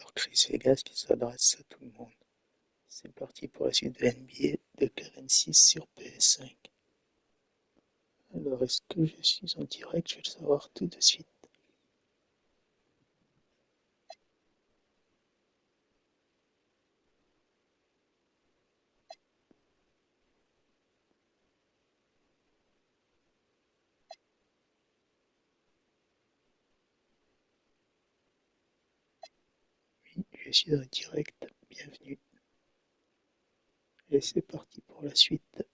Alors Chris Vegas qui s'adresse à tout le monde. C'est parti pour la suite de NBA de Karen 6 sur PS5. Alors est-ce que je suis en direct? Je vais le savoir tout de suite. Oui, je suis en direct. Bienvenue. Et c'est parti pour la suite.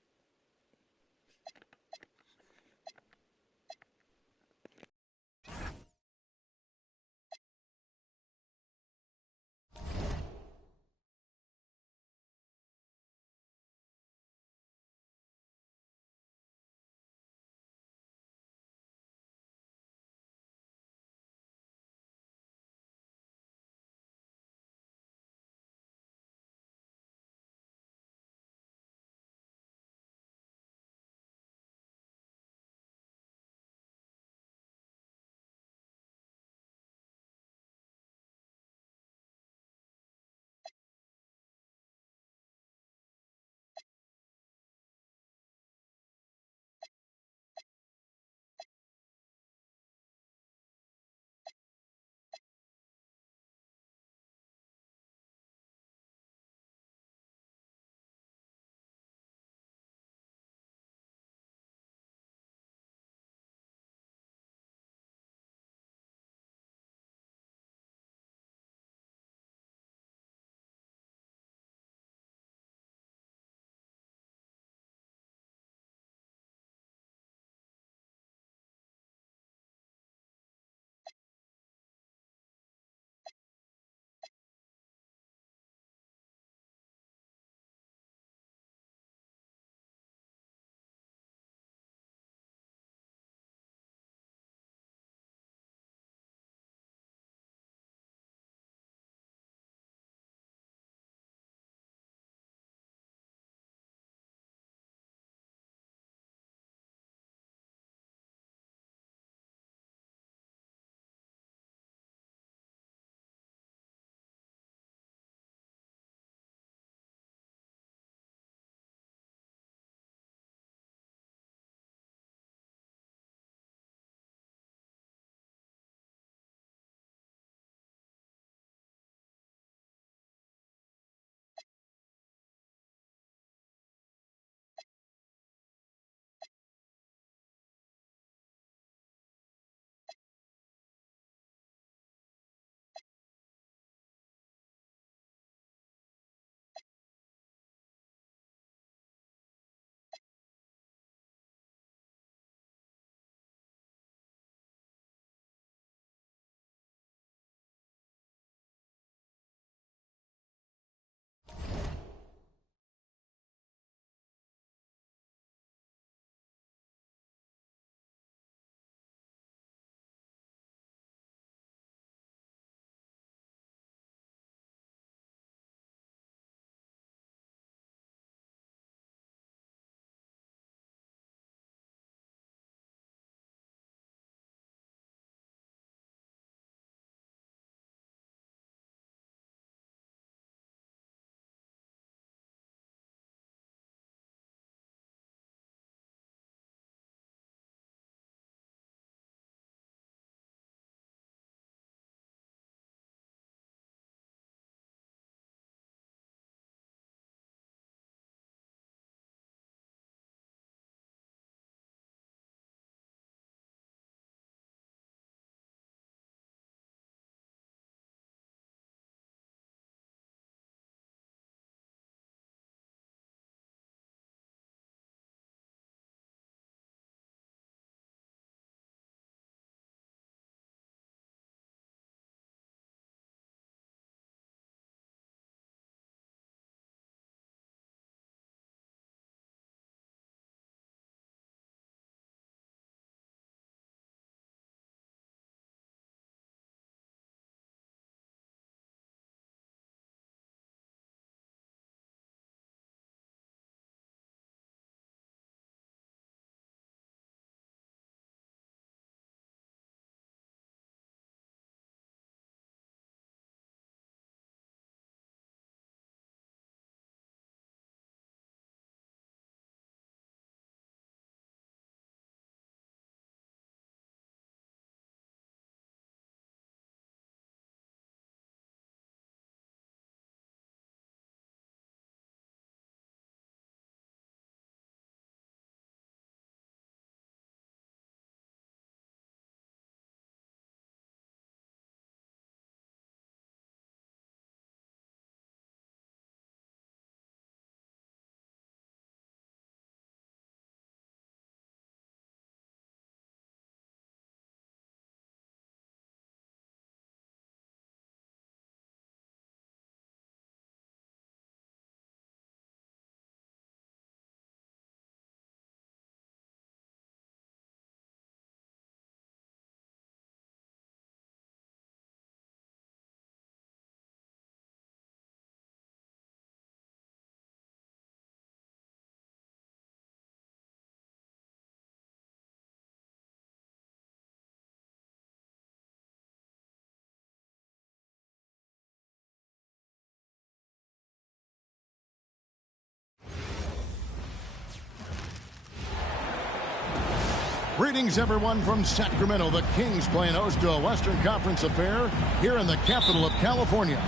Greetings, everyone, from Sacramento. The Kings playing host to a Western Conference affair here in the capital of California.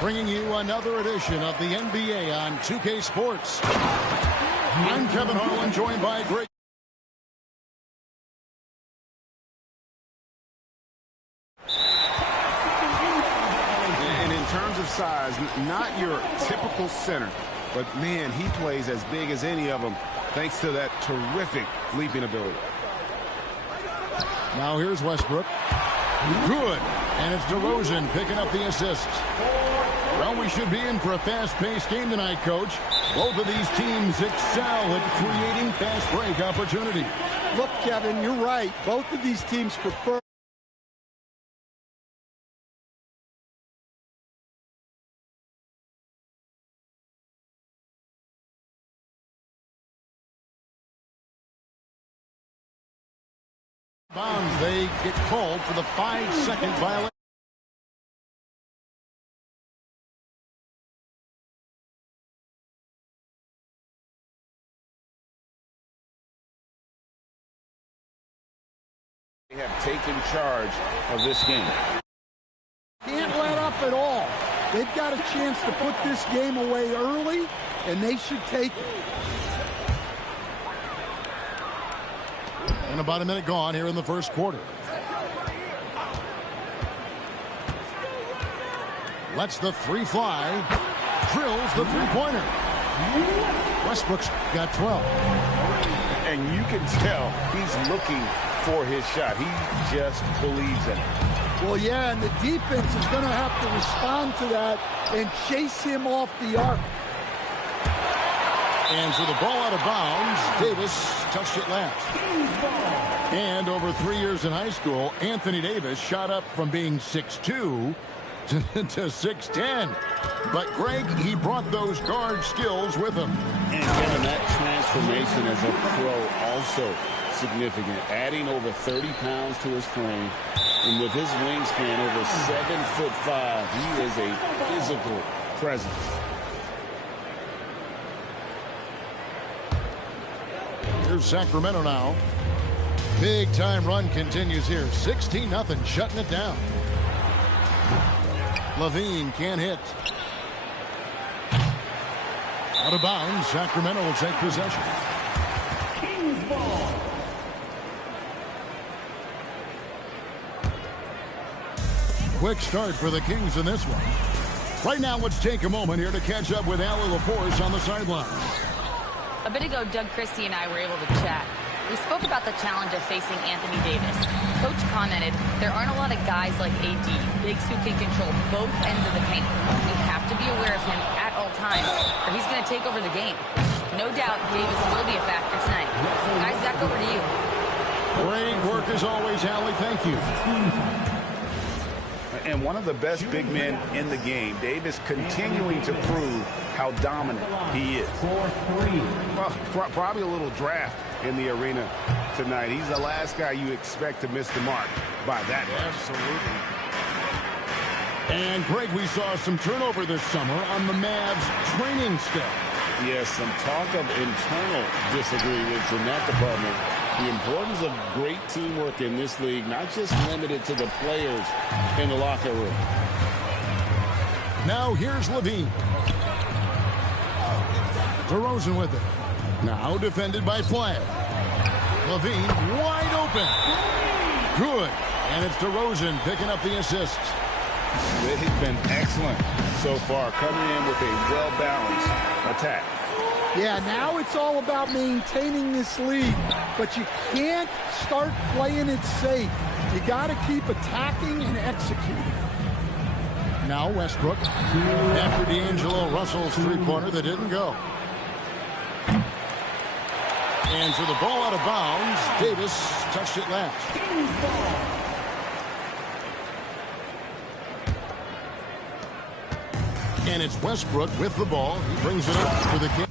Bringing you another edition of the NBA on 2K Sports. I'm Kevin Harlan, joined by Greg. And in terms of size, not your typical center, but man, he plays as big as any of them, thanks to that terrific leaping ability. Now here's Westbrook. Good. And it's DeRozan picking up the assist. Well, we should be in for a fast-paced game tonight, Coach. Both of these teams excel at creating fast break opportunities. Look, Kevin, you're right. Both of these teams prefer bounds. They get called for the 5-second violation. They have taken charge of this game. can't let up at all. They've got a chance to put this game away early, and they should take it. And about a minute gone here in the first quarter. Lets the three fly. Drills the three-pointer. Westbrook's got 12. And you can tell he's looking for his shot. He just believes in it. Well, yeah, and the defense is going to have to respond to that and chase him off the arc. And so the ball out of bounds. Davis touched it last. And over 3 years in high school, Anthony Davis shot up from being 6'2" to 6'10". But Greg, he brought those guard skills with him. And Kevin, that transformation as a pro also significant. Adding over 30 pounds to his frame. And with his wingspan over 7'5", he is a physical presence. Here's Sacramento now. Big time run continues here. 16-0, shutting it down. Levine can't hit. Out of bounds. Sacramento will take possession. Kings ball. Quick start for the Kings in this one. Right now, let's take a moment here to catch up with Allie LaForce on the sidelines. A bit ago, Doug Christie and I were able to chat. We spoke about the challenge of facing Anthony Davis. Coach commented, there aren't a lot of guys like AD, bigs who can control both ends of the paint. We have to be aware of him at all times, or he's going to take over the game. No doubt, Davis will be a factor tonight. Guys, back over to you. Great work as always, Allie. Thank you. And one of the best big men in the game, Davis continuing to prove how dominant he is. Well, probably a little draft in the arena tonight. He's the last guy you expect to miss the mark by that much. Absolutely. And, Greg, we saw some turnover this summer on the Mavs training staff. Yes, some talk of internal disagreements in that department. The importance of great teamwork in this league, not just limited to the players in the locker room. Now here's Levine. DeRozan with it. Now defended by Flagg. Levine wide open. Good. And it's DeRozan picking up the assist. They've been excellent so far, coming in with a well-balanced attack. Yeah, now it's all about maintaining this lead, but you can't start playing it safe. You got to keep attacking and executing. Now Westbrook after D'Angelo Russell's three-pointer that didn't go. And so the ball out of bounds. Davis touched it last. And it's Westbrook with the ball. He brings it up for the Kings.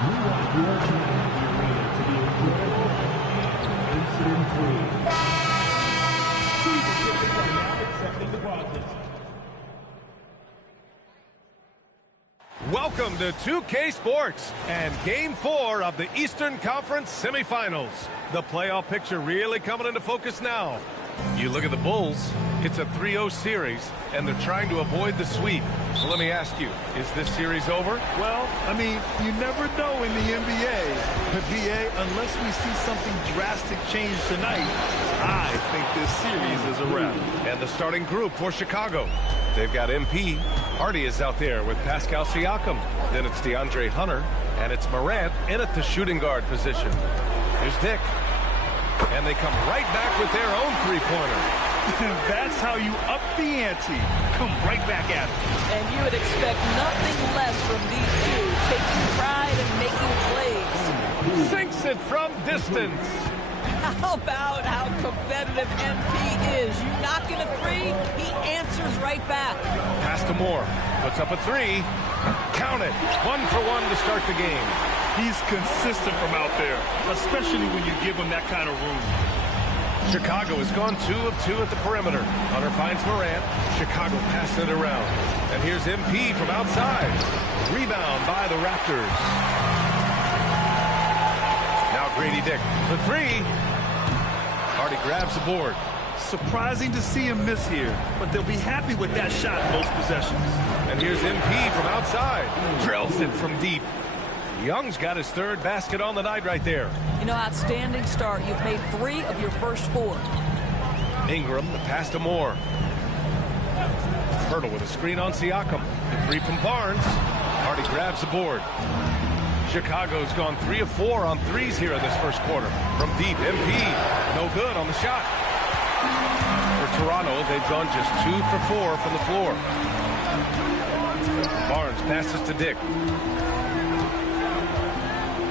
We want your time in the arena to be enjoyable and incident-free. Season tickets are now accepting deposits. Welcome to 2K Sports and Game 4 of the Eastern Conference semifinals. The playoff picture really coming into focus now. You look at the Bulls, it's a 3-0 series, and they're trying to avoid the sweep. So let me ask you, is this series over? Well, I mean, you never know in the NBA. But, BA, unless we see something drastic change tonight, I think this series is a wrap. And the starting group for Chicago. They've got MP. Hardy is out there with Pascal Siakam. Then it's DeAndre Hunter, and it's Morant in at the shooting guard position. Here's Dick. And they come right back with their own three-pointer. That's how you up the ante. Come right back at it. And you would expect nothing less from these two, taking pride in making plays. Sinks it from distance. How about how competitive MP is? You knock in a three, he answers right back. Pass to Moore. Puts up a three. Count it. 1 for 1 to start the game. He's consistent from out there, especially when you give him that kind of room. Chicago has gone 2 of 2 at the perimeter. Hunter finds Morant. Chicago passing it around. And here's MP from outside. Rebound by the Raptors. Now Grady Dick for 3. Hardy grabs the board. Surprising to see him miss here, but they'll be happy with that shot most possessions. And here's MP from outside. Drills it from deep. Young's got his 3rd basket on the night right there. You know, outstanding start. You've made 3 of your first 4. Ingram, the pass to Moore. Hurdle with a screen on Siakam. The 3 from Barnes. Hardy grabs the board. Chicago's gone 3 of 4 on threes here in this first quarter. From deep, MP. No good on the shot. For Toronto, they've gone just 2 for 4 from the floor. Barnes passes to Dick.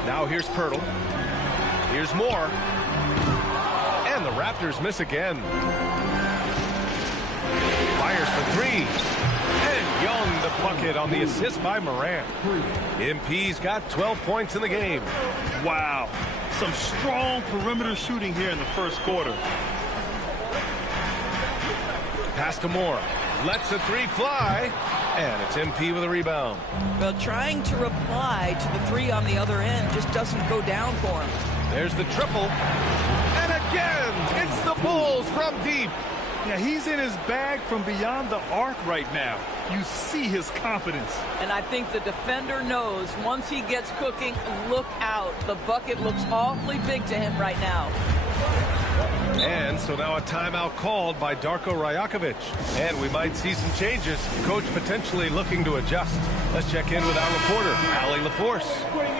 Now here's Pirtle. Here's Moore. And the Raptors miss again. Fires for 3. And Young the bucket on the assist by Morant. MP's got 12 points in the game. Wow. Some strong perimeter shooting here in the first quarter. Pass to Moore. Lets the 3 fly. And it's MP with a rebound. Well, trying to reply to the 3 on the other end just doesn't go down for him. There's the triple. And again, it's the Bulls from deep. Yeah, he's in his bag from beyond the arc right now. You see his confidence. And I think the defender knows once he gets cooking, look out. The bucket looks awfully big to him right now. And so now a timeout called by Darko Rajakovic. And we might see some changes. Coach potentially looking to adjust. Let's check in with our reporter, Allie LaForce.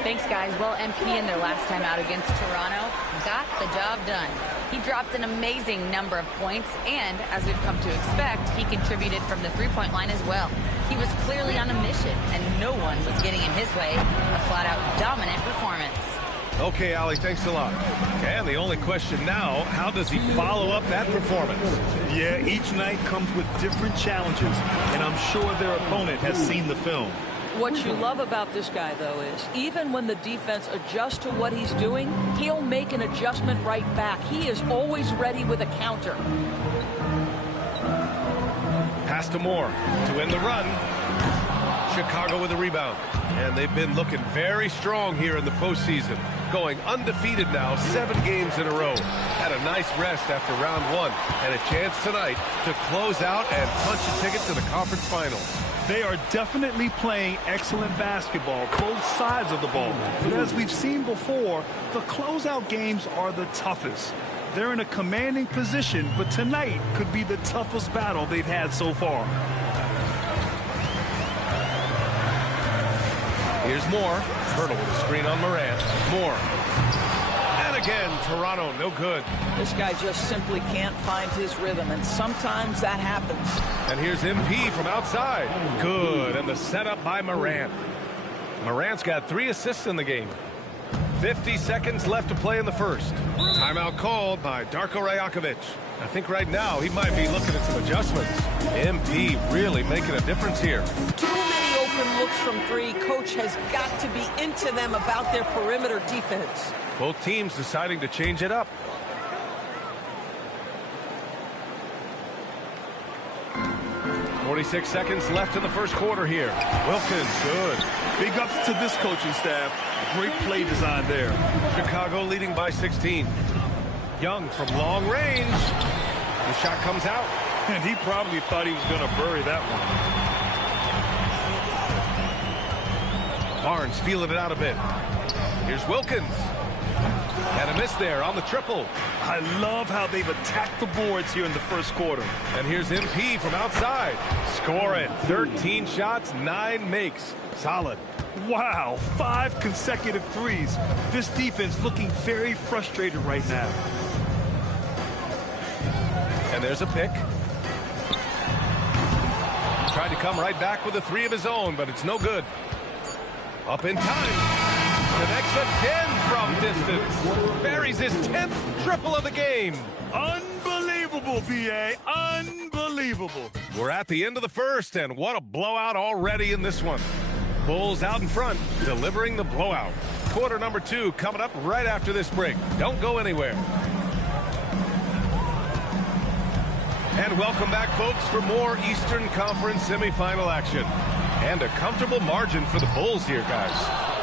Thanks, guys. Well, MP in their last time out against Toronto got the job done. He dropped an amazing number of points, and as we've come to expect, he contributed from the three-point line as well. He was clearly on a mission, and no one was getting in his way. A flat-out dominant performance. Okay, Allie, thanks a lot. And the only question now, how does he follow up that performance? Yeah, each night comes with different challenges, and I'm sure their opponent has seen the film. What you love about this guy, though, is even when the defense adjusts to what he's doing, he'll make an adjustment right back. He is always ready with a counter. Pass to Moore to end the run. Chicago with a rebound. And they've been looking very strong here in the postseason. Going undefeated now, 7 games in a row. Had a nice rest after round 1. And a chance tonight to close out and punch a ticket to the conference finals. They are definitely playing excellent basketball, both sides of the ball. But as we've seen before, the closeout games are the toughest. They're in a commanding position, but tonight could be the toughest battle they've had so far. Here's Moore. Hurdle with a screen on Morant. Moore. And again, Toronto, no good. This guy just simply can't find his rhythm, and sometimes that happens. And here's MP from outside. Good, and the setup by Morant. Morant's got 3 assists in the game. 50 seconds left to play in the first. Timeout called by Darko Rajakovic. I think right now he might be looking at some adjustments. MP really making a difference here. Too many open looks looks from three. Coach has got to be into them about their perimeter defense. Both teams deciding to change it up. "46 seconds left in the first quarter here. Wilkins, good. Big ups to this coaching staff. Great play design there. Chicago leading by 16. Young from long range. The shot comes out. And he probably thought he was going to bury that one. Barnes feeling it out a bit. Here's Wilkins. And a miss there on the triple. I love how they've attacked the boards here in the first quarter. And here's MP from outside. Score it. 13 shots, 9 makes. Solid. Wow, 5 consecutive threes. This defense looking very frustrated right now. And there's a pick. Tried to come right back with a 3 of his own, but it's no good. Up in time. Connects again from distance. Buries his 10th triple of the game. Unbelievable, B.A. Unbelievable. We're at the end of the first, and what a blowout already in this one. Bulls out in front, delivering the blowout. Quarter number 2 coming up right after this break. Don't go anywhere. And welcome back, folks, for more Eastern Conference semifinal action. And a comfortable margin for the Bulls here, guys.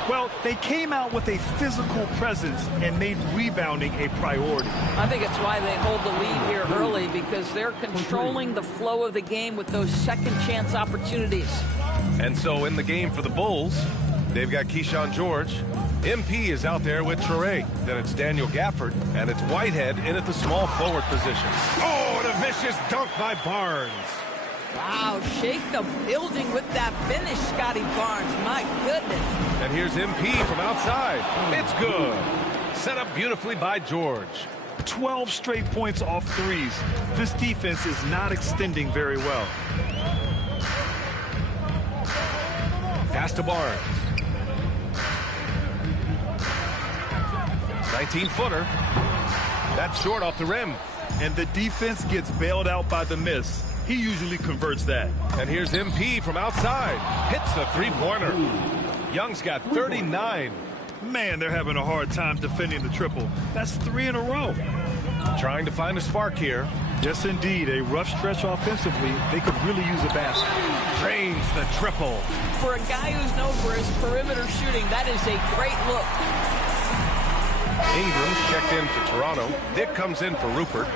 Well, they came out with a physical presence and made rebounding a priority. I think it's why they hold the lead here early, because they're controlling the flow of the game with those second chance opportunities. And so in the game for the Bulls, they've got Keyshawn George. MP is out there with Traore. Then it's Daniel Gafford, and it's Whitehead in at the small forward position. Oh, and a vicious dunk by Barnes. Wow, shake the building with that finish, Scotty Barnes. My goodness. And here's MP from outside. It's good. Set up beautifully by George. 12 straight points off threes. This defense is not extending very well. Pass to Barnes. 19-footer. That's short off the rim. And the defense gets bailed out by the miss. He usually converts that. And here's MP from outside. Hits the three-pointer. Young's got 39. Man, they're having a hard time defending the triple. That's 3 in a row. Trying to find a spark here. Yes, indeed. A rough stretch offensively. They could really use a basket. Drains the triple. For a guy who's known for his perimeter shooting, that is a great look. Ingram's checked in for Toronto. Dick comes in for Rupert.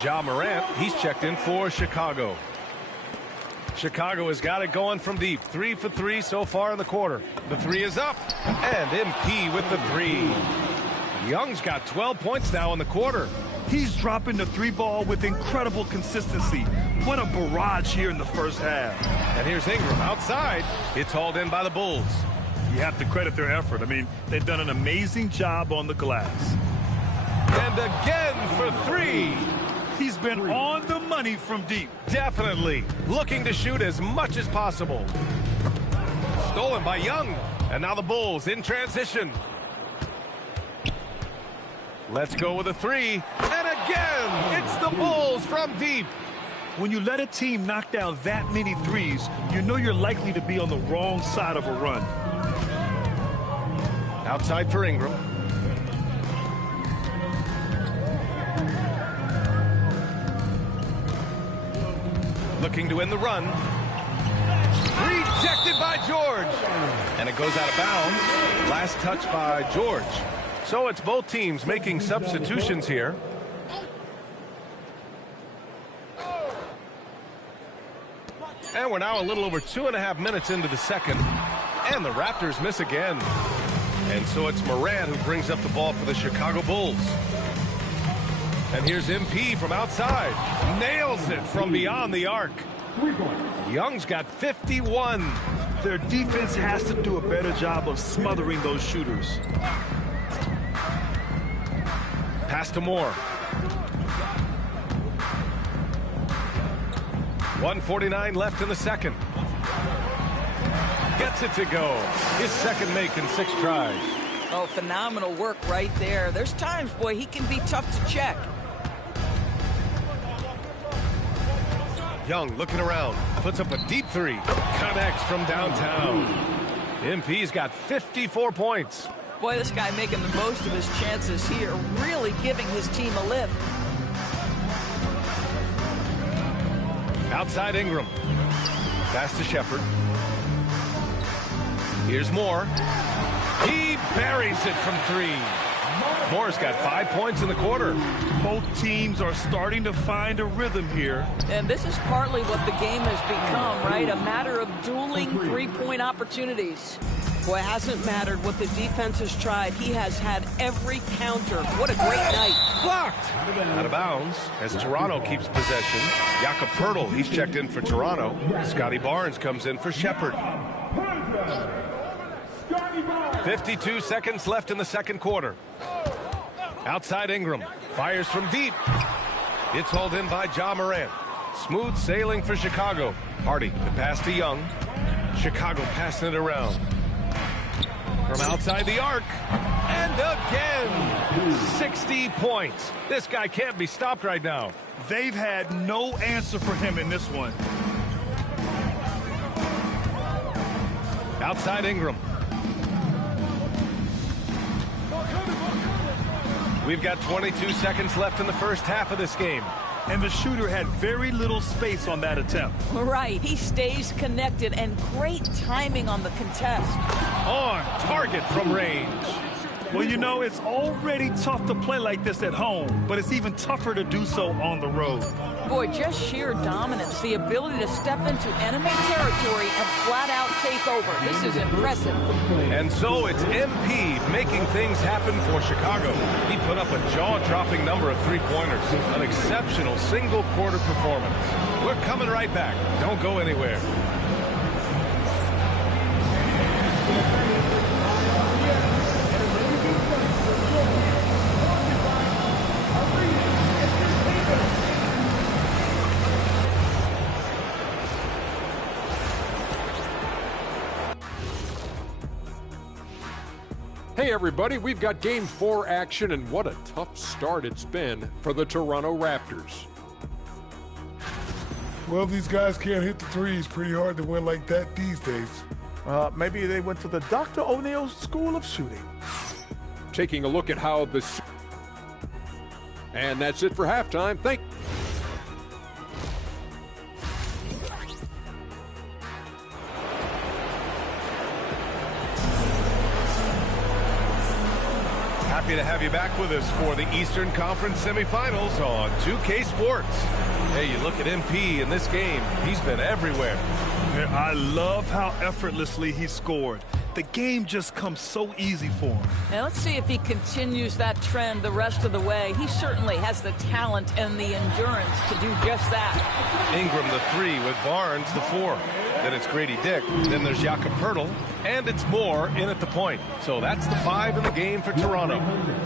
Ja Morant, he's checked in for Chicago. Chicago has got it going from deep. 3 for 3 so far in the quarter. The 3 is up. And MP with the 3. Young's got 12 points now in the quarter. He's dropping the 3 ball with incredible consistency. What a barrage here in the first half. And here's Ingram outside. It's hauled in by the Bulls. You have to credit their effort. I mean, they've done an amazing job on the glass. And again for 3. He's been on the money from deep. Definitely looking to shoot as much as possible. Stolen by Young. And now the Bulls in transition. Let's go with a 3. And again, it's the Bulls from deep. When you let a team knock down that many threes, you know you're likely to be on the wrong side of a run. Outside for Ingram. Looking to win the run. Rejected by George. And it goes out of bounds. Last touch by George. So it's both teams making substitutions here. And we're now a little over 2.5 minutes into the second. And the Raptors miss again. And so it's Morant who brings up the ball for the Chicago Bulls. And here's MP from outside. Nails it from beyond the arc. Young's got 51. Their defense has to do a better job of smothering those shooters. Pass to Moore. 1:49 left in the second. Gets it to go. His second make in 6 tries. Oh, phenomenal work right there. There's times, boy, he can be tough to check. Young looking around, puts up a deep three, connects from downtown. MP's got 54 points. Boy, this guy making the most of his chances here, really giving his team a lift. Outside Ingram. Pass to Shepard. Here's Moore. He buries it from three. Moore's got 5 points in the quarter. Both teams are starting to find a rhythm here. And this is partly what the game has become, right? A matter of dueling three-point opportunities. Boy, it hasn't mattered what the defense has tried. He has had every counter. What a great night. Blocked. Out of bounds as Toronto keeps possession. Jakob Poeltl, he's checked in for Toronto. Scotty Barnes comes in for Shepard. 52 seconds left in the second quarter. Outside Ingram. Fires from deep. It's hauled in by Ja Morant. Smooth sailing for Chicago. Hardy, the pass to Young. Chicago passing it around. From outside the arc. And again, 60 points. This guy can't be stopped right now. They've had no answer for him in this one. Outside Ingram. We've got 22 seconds left in the first half of this game. And the shooter had very little space on that attempt. Right, he stays connected and great timing on the contest. On target from range. Well, you know, it's already tough to play like this at home, but it's even tougher to do so on the road. Boy, just sheer dominance, the ability to step into enemy territory and flat out take over. This is impressive. And so it's MP making things happen for Chicago. He put up a jaw-dropping number of three-pointers. An exceptional single-quarter performance. We're coming right back. Don't go anywhere. Hey everybody, we've got Game 4 action, and what a tough start it's been for the Toronto Raptors. Well, these guys can't hit the threes. Pretty hard to win like that these days. Maybe they went to the Dr. O'Neil School of Shooting. Taking a look at how this... And that's it for halftime. Happy to have you back with us for the Eastern Conference semifinals on 2K Sports. Hey, you look at MP in this game, he's been everywhere. I love how effortlessly he scored. The game just comes so easy for him. Now let's see if he continues that trend the rest of the way. He certainly has the talent and the endurance to do just that. Ingram the three with Barnes the four. Then it's Grady Dick. Then there's Jakob Poeltl. And it's Moore in at the point. So that's the 5 in the game for Toronto.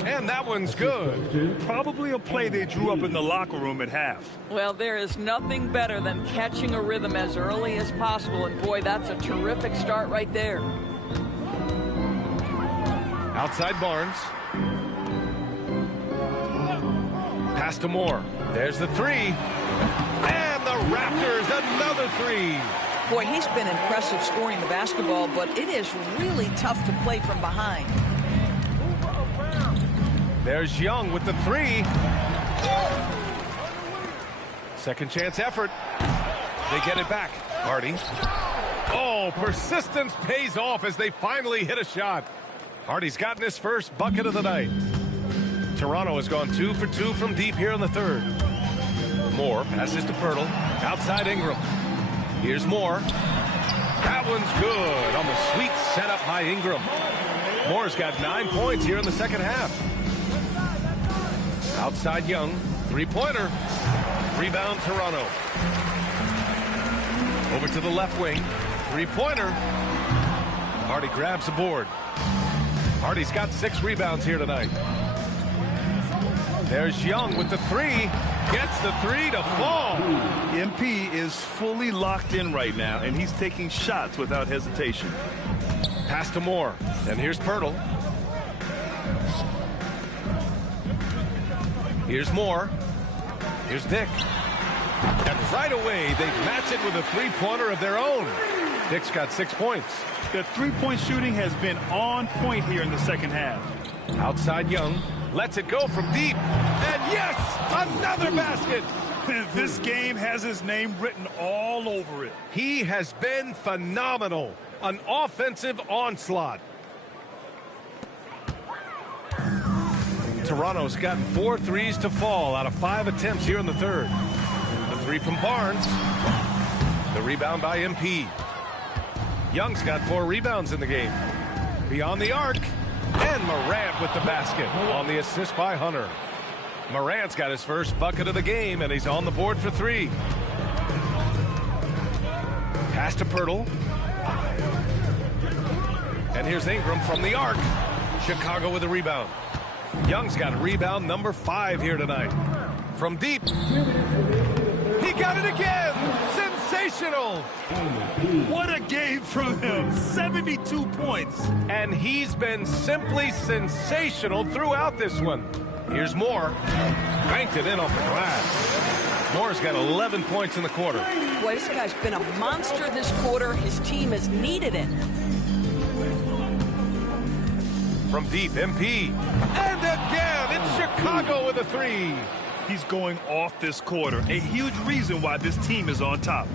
And that one's good. Probably a play they drew up in the locker room at half. Well, there is nothing better than catching a rhythm as early as possible. And boy, that's a terrific start right there. Outside Barnes. Pass to Moore. There's the three. And the Raptors, another three. Boy, he's been impressive scoring the basketball, but it is really tough to play from behind. There's Young with the three. Second chance effort. They get it back. Hardy. Oh, persistence pays off as they finally hit a shot. Hardy's gotten his first bucket of the night. Toronto has gone 2 for 2 from deep here in the third. Moore passes to Poeltl. Outside Ingram. Here's Moore. That one's good on the sweet setup by Ingram. Moore's got 9 points here in the second half. Outside Young. Three-pointer. Rebound Toronto. Over to the left wing. Three-pointer. Hardy grabs the board. Hardy's got 6 rebounds here tonight. There's Young with the three. Gets the three to fall. MP is fully locked in right now, and he's taking shots without hesitation. Pass to Moore. And here's Poeltl. Here's Moore. Here's Dick. And right away, they match it with a three-pointer of their own. Dick's got 6 points. The three-point shooting has been on point here in the second half. Outside Young. Lets it go from deep. And yes, another basket. This game has his name written all over it. He has been phenomenal. An offensive onslaught. Toronto's gotten 4 threes to fall out of 5 attempts here in the third. The three from Barnes. The rebound by MP. Young's got 4 rebounds in the game. Beyond the arc. And Morant with the basket on the assist by Hunter. Morant's got his first bucket of the game, and he's on the board for 3. Pass to Pirtle. And here's Ingram from the arc. Chicago with a rebound. Young's got rebound number 5 here tonight. From deep. He got it again. Sensational. What a game from him. 72 points. And he's been simply sensational throughout this one. Here's Moore. Banked it in off the glass. Moore's got 11 points in the quarter. Boy, this guy's been a monster this quarter. His team has needed it. From deep, MP. And again, it's Chicago with a 3. He's going off this quarter. A huge reason why this team is on top.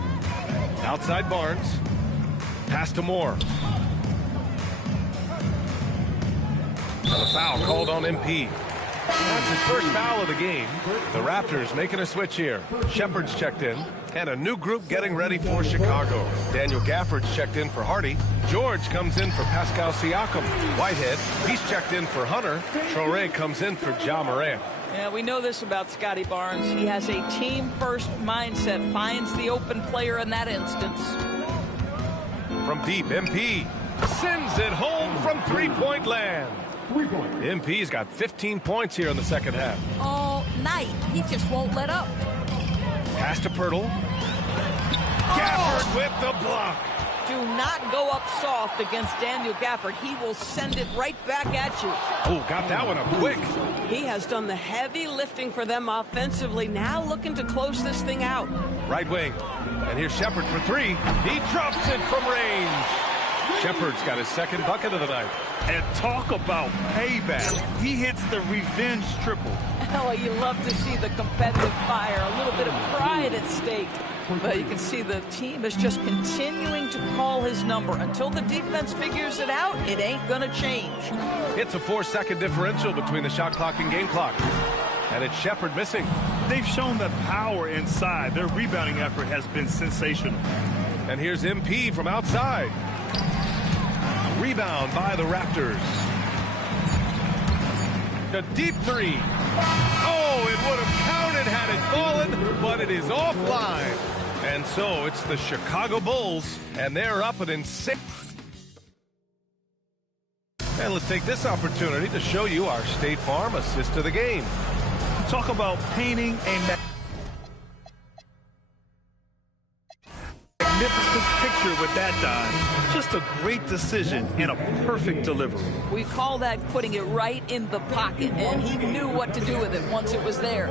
Outside Barnes. Pass to Moore. And a foul called on MP. That's his first foul of the game. The Raptors making a switch here. Shepard's checked in. And a new group getting ready for Chicago. Daniel Gafford's checked in for Hardy. George comes in for Pascal Siakam. Whitehead, he's checked in for Hunter. Traoré comes in for Ja Morant. Yeah, we know this about Scotty Barnes. He has a team-first mindset, finds the open player in that instance. From deep, MP sends it home from three-point land. MP's got 15 points here in the second half. All night. He just won't let up. Pass to Pirtle. Gafford with the block. Do not go up soft against Daniel Gafford. He will send it right back at you. Oh, got that one up quick. He has done the heavy lifting for them offensively. Now looking to close this thing out. Right wing. And here's Shepard for 3. He drops it from range. Shepard's got his second bucket of the night. And talk about payback. He hits the revenge triple. Oh, you love to see the competitive fire, a little bit of pride at stake. But you can see the team is just continuing to call his number. Until the defense figures it out, it ain't going to change. It's a 4-second differential between the shot clock and game clock. And it's Shepard missing. They've shown the power inside. Their rebounding effort has been sensational. And here's MP from outside. Rebound by the Raptors. A deep 3. Oh, it would have counted had it fallen, but it is offline. And so it's the Chicago Bulls, and they're up an insane. And let's take this opportunity to show you our State Farm assist to the game. Talk about painting a magnificent picture with that dive. Just a great decision and a perfect delivery. We call that putting it right in the pocket, and he knew what to do with it once it was there.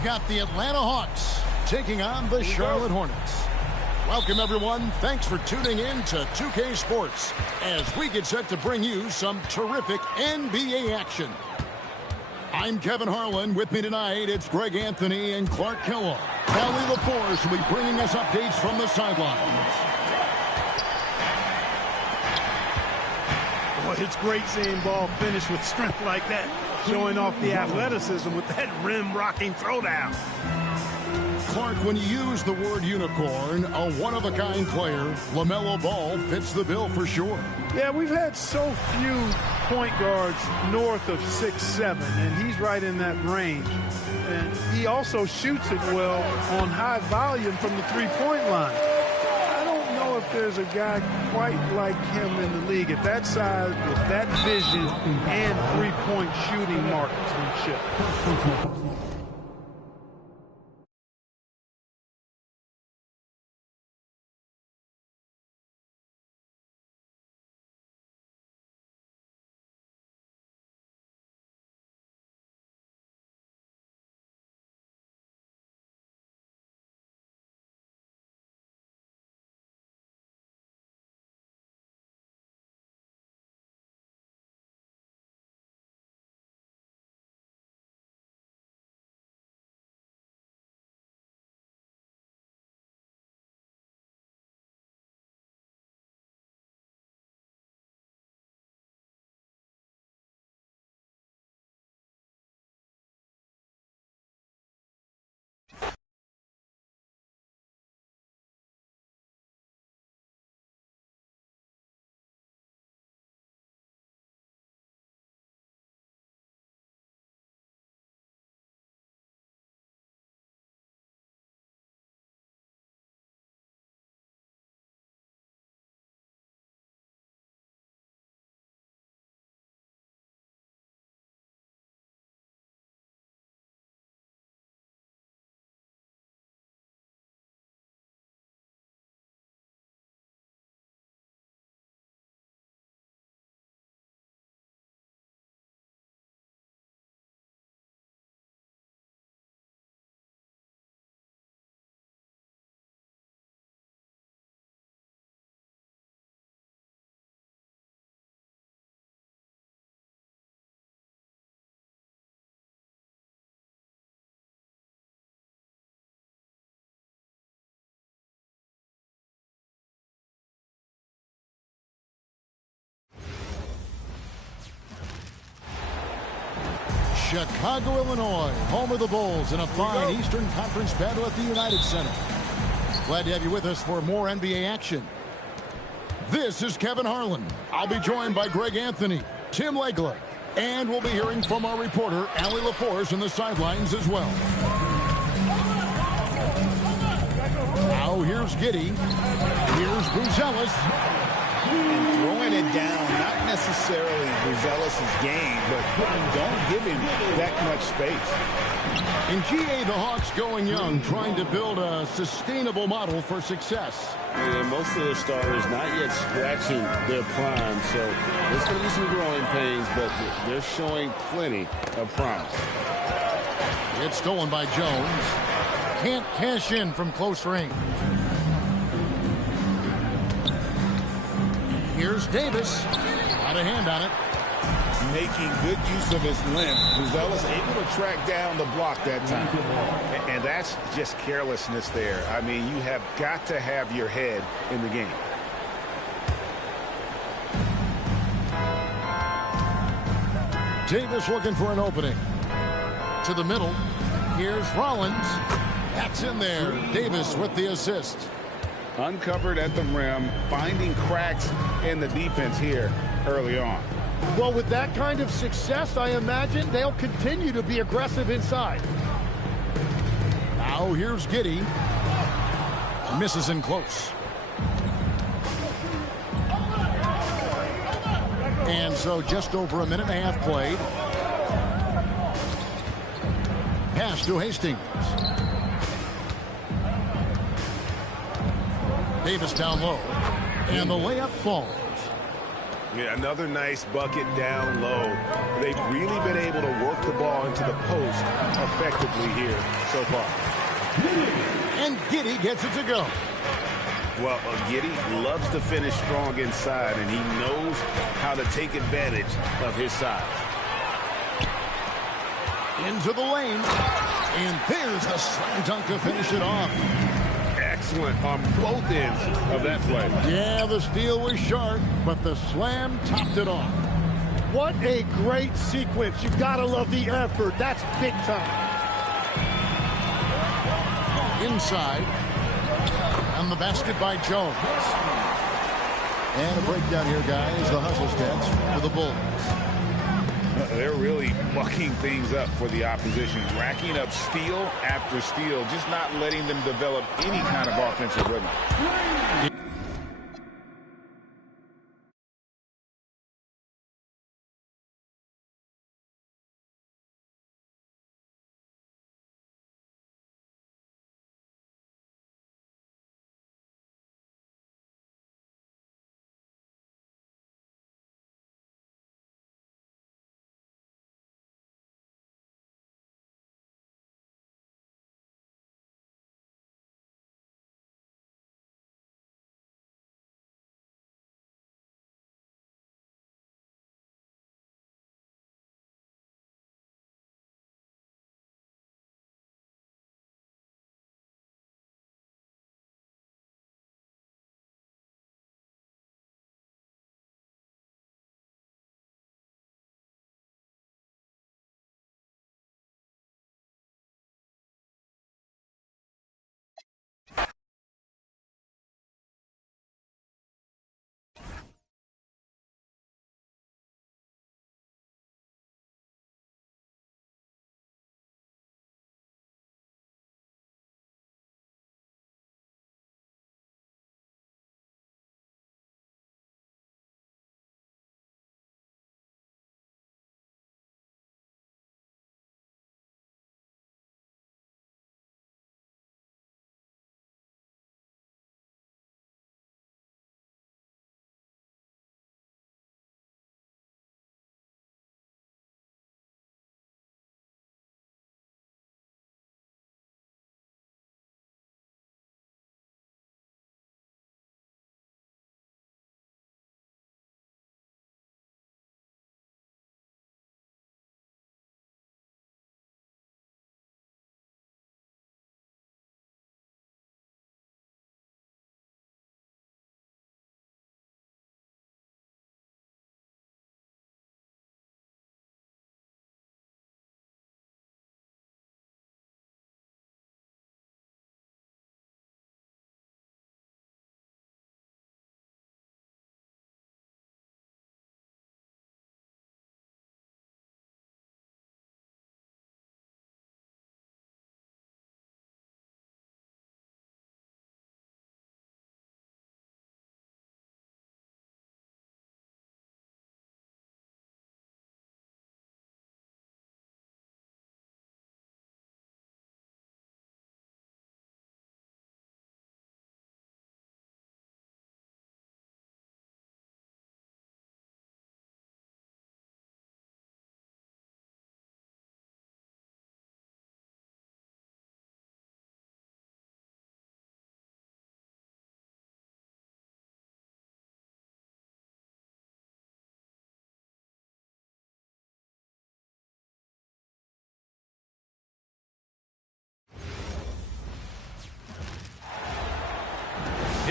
we've got the Atlanta Hawks taking on the Charlotte Hornets. Welcome, everyone. Thanks for tuning in to 2K Sports as we get set to bring you some terrific NBA action. I'm Kevin Harlan. With me tonight, it's Greg Anthony and Clark Kellogg. Allie LaForce will be bringing us updates from the sidelines. Well, it's great seeing ball finish with strength like that, showing off the athleticism with that rim-rocking throwdown. Clark, when you use the word unicorn, a one-of-a-kind player, LaMelo Ball fits the bill for sure. Yeah, we've had so few point guards north of 6'7", and he's right in that range. And he also shoots it well on high volume from the three-point line. I don't know if there's a guy quite like him in the league at that size with that vision and three-point shooting marksmanship. Chicago, Illinois, home of the Bulls in a fine Eastern Conference battle at the United Center. Glad to have you with us for more NBA action. This is Kevin Harlan. I'll be joined by Greg Anthony, Tim Legler, and we'll be hearing from our reporter, Allie LaForce, in the sidelines as well. Now here's Giddey. Here's Buzelis. And throwing it down, not necessarily Buzelis' game, but don't give him that much space. In GA, the Hawks going young, trying to build a sustainable model for success. Yeah, most of the starters not yet scratching their prime, so there's going to be some growing pains, but they're showing plenty of promise. It's stolen by Jones. Can't cash in from close range. Here's Davis. Got a hand on it. Making good use of his length. Buzelis able to track down the block that time. And that's just carelessness there. I mean, you have got to have your head in the game. Davis looking for an opening. To the middle. Here's Rollins. That's in there. Davis with the assist. Uncovered at the rim, finding cracks in the defense here early on. Well, with that kind of success, I imagine they'll continue to be aggressive inside. Now here's Giddey. Misses in close. And so just over a minute and a half played. Pass to Hastings. Davis down low. And the layup falls. Yeah, another nice bucket down low. They've really been able to work the ball into the post effectively here so far. And Giddey gets it to go. Well, Giddey loves to finish strong inside, and he knows how to take advantage of his size. Into the lane. And there's the slam dunk to finish it off. Excellent on both ends of that play. Yeah, the steal was short, but the slam topped it off. What a great sequence. You've got to love the effort. That's big time. Inside. And the basket by Jones. And a breakdown here, guys. The hustle stats for the Bulls. They're really mucking things up for the opposition, racking up steal after steal, just not letting them develop any kind of offensive rhythm.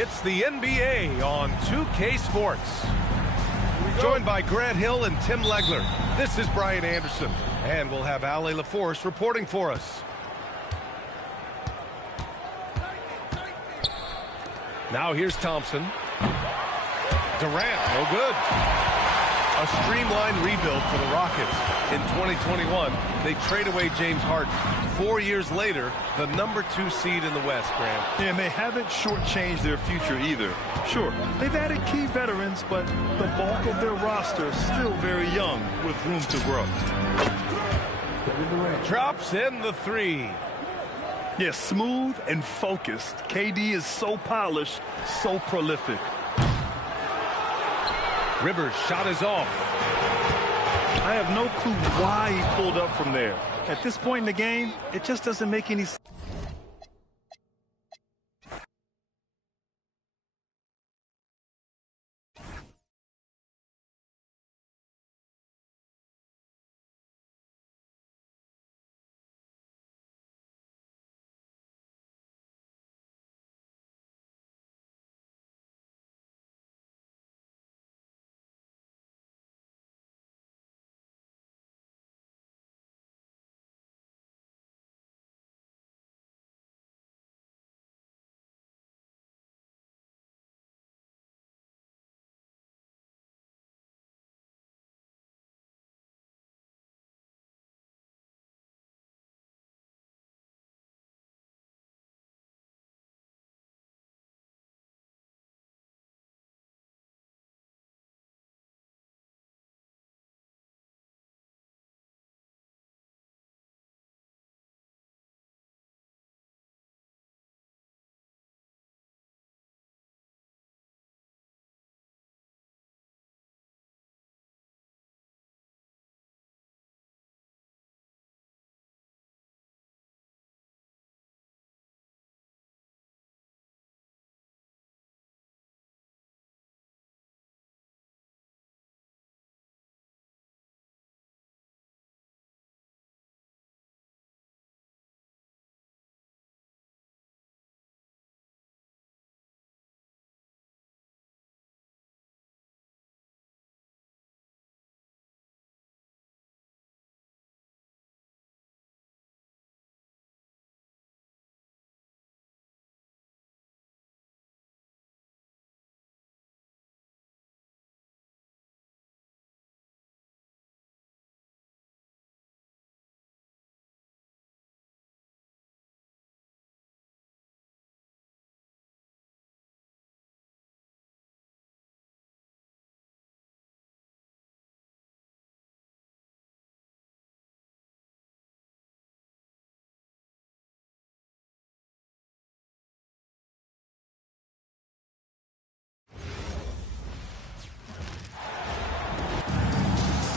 It's the NBA on 2K Sports. Joined by Grant Hill and Tim Legler. This is Brian Anderson. And we'll have Ale LaForce reporting for us. Now here's Thompson. Durant, no good. A streamlined rebuild for the Rockets. In 2021, they trade away James Harden. 4 years later, the #2 seed in the West, Grant. And they haven't shortchanged their future either. Sure, they've added key veterans, but the bulk of their roster is still very young with room to grow. Drops in the three. Yeah, smooth and focused. KD is so polished, so prolific. Rivers' shot is off. I have no clue why he pulled up from there. At this point in the game, it just doesn't make any sense.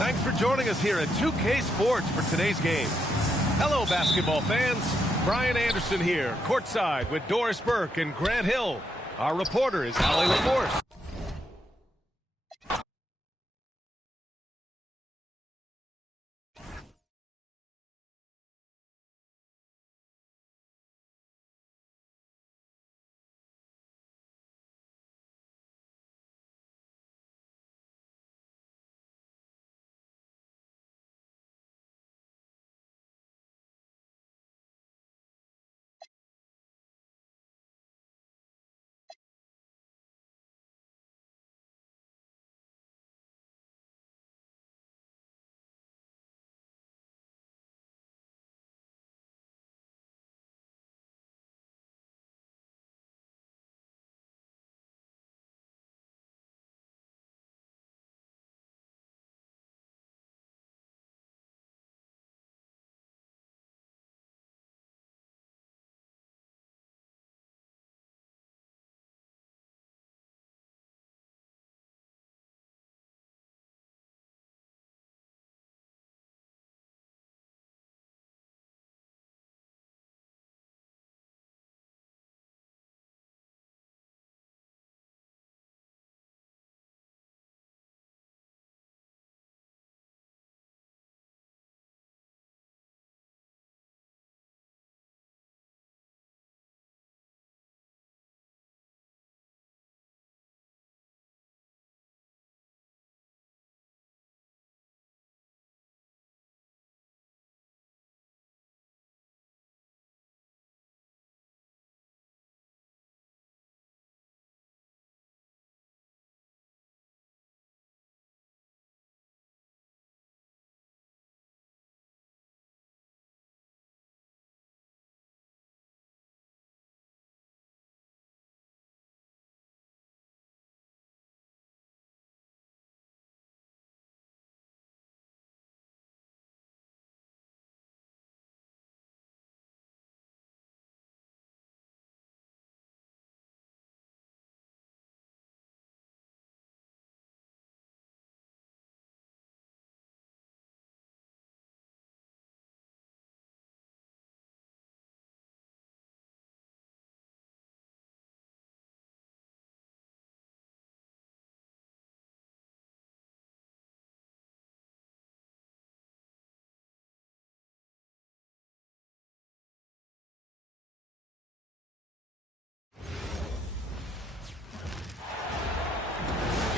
Thanks for joining us here at 2K Sports for today's game. Hello, basketball fans. Brian Anderson here, courtside with Doris Burke and Grant Hill. Our reporter is Allie LaForce.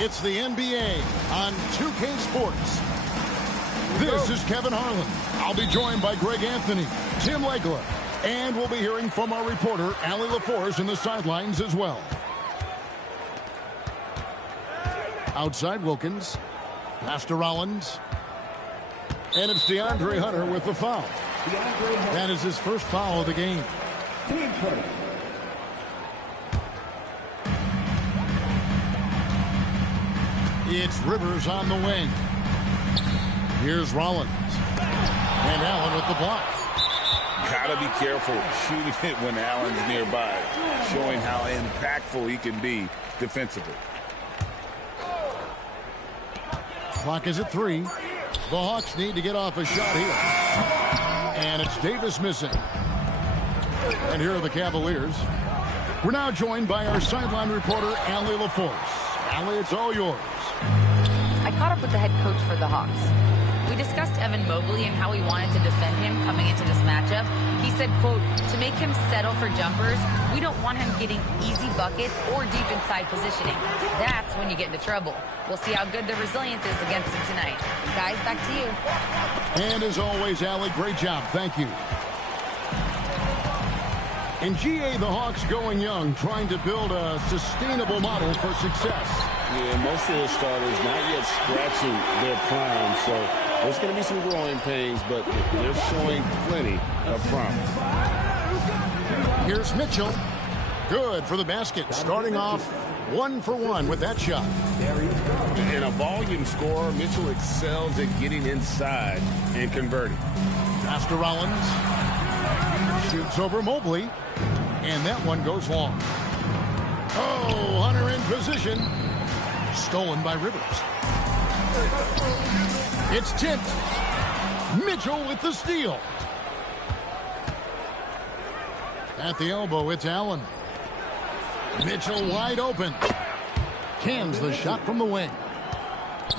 It's the NBA on 2K Sports. This is Kevin Harlan. I'll be joined by Greg Anthony, Tim Legler, and we'll be hearing from our reporter, Allie LaForce, in the sidelines as well. Outside Wilkins. Pass to Rollins. And it's DeAndre Hunter with the foul. That is his first foul of the game. It's Rivers on the wing. Here's Rollins. And Allen with the block. Gotta be careful shooting it when Allen's nearby, showing how impactful he can be defensively. Clock is at 3. The Hawks need to get off a shot here. And it's Davis missing. And here are the Cavaliers. We're now joined by our sideline reporter, Allie LaForce. Allie, it's all yours. I caught up with the head coach for the Hawks. We discussed Evan Mobley and how we wanted to defend him coming into this matchup. He said, quote, to make him settle for jumpers, we don't want him getting easy buckets or deep inside positioning. That's when you get into trouble. We'll see how good the resilience is against him tonight. Guys, back to you. And as always, Allie, great job. Thank you. In GA, the Hawks going young, trying to build a sustainable model for success. Yeah, most of the starters not yet scratching their prime, so there's going to be some growing pains, but they're showing plenty of promise. Here's Mitchell. Good for the basket. Starting off 1 for 1 with that shot. In a volume scorer, Mitchell excels at getting inside and converting. Pass to Rollins. Shoots over Mobley. And that one goes long. Oh, Hunter in position. Stolen by Rivers. It's tipped. Mitchell with the steal. At the elbow, it's Allen. Mitchell wide open. Cans the shot from the wing.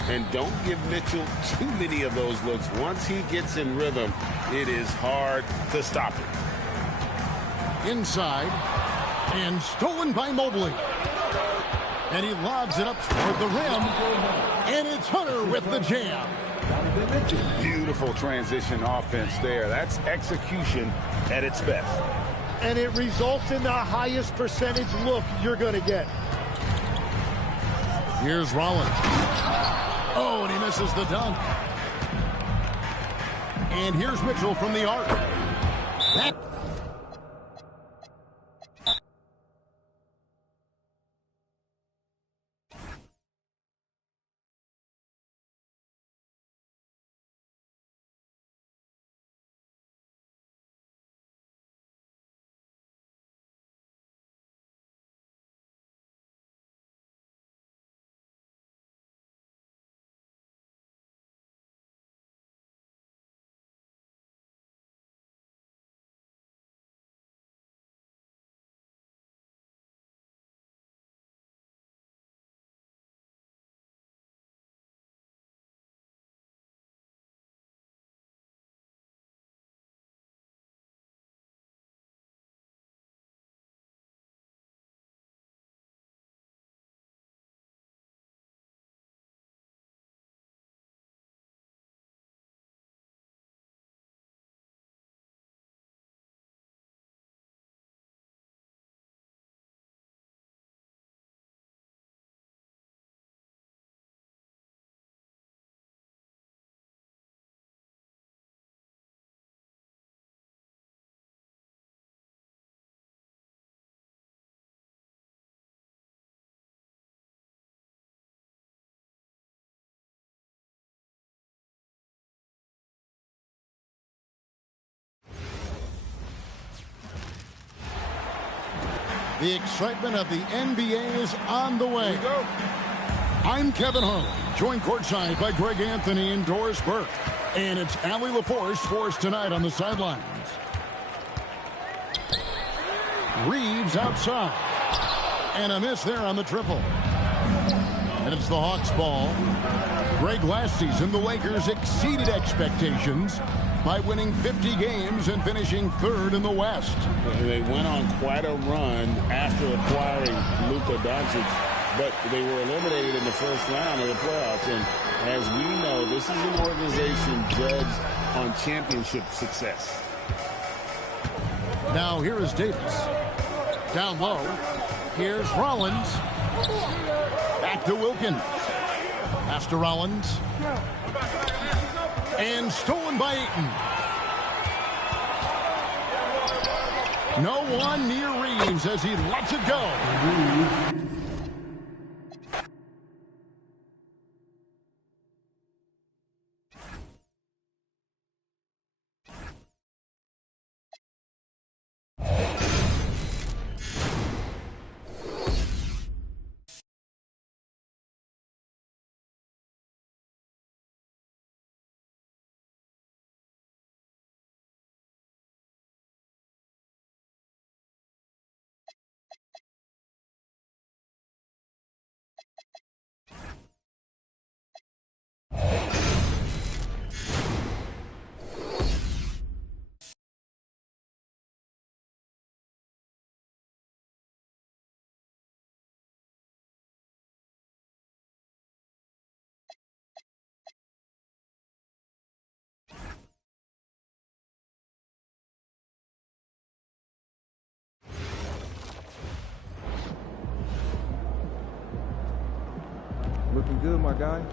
And don't give Mitchell too many of those looks. Once he gets in rhythm, it is hard to stop him. Inside. And stolen by Mobley. And he lobs it up toward the rim. And it's Hunter with the jam. Beautiful transition offense there. That's execution at its best. And it results in the highest percentage look you're going to get. Here's Rollins. Oh, and he misses the dunk. And here's Mitchell from the arc. That the excitement of the NBA is on the way. I'm Kevin Harlan, joined courtside by Greg Anthony and Doris Burke. And it's Allie LaForce for us tonight on the sidelines. Reeves outside. And a miss there on the triple. And it's the Hawks ball. Greg, last season, the Lakers exceeded expectations by winning 50 games and finishing third in the West. They went on quite a run after acquiring Luka Doncic. but they were eliminated in the first round of the playoffs. And as we know, this is an organization judged on championship success. Now here is Davis. Down low. Here's Rollins. Back to Wilkins. Pass to Rollins. And stolen by Ayton. No one near Reeves as he lets it go. Looking good, my guy.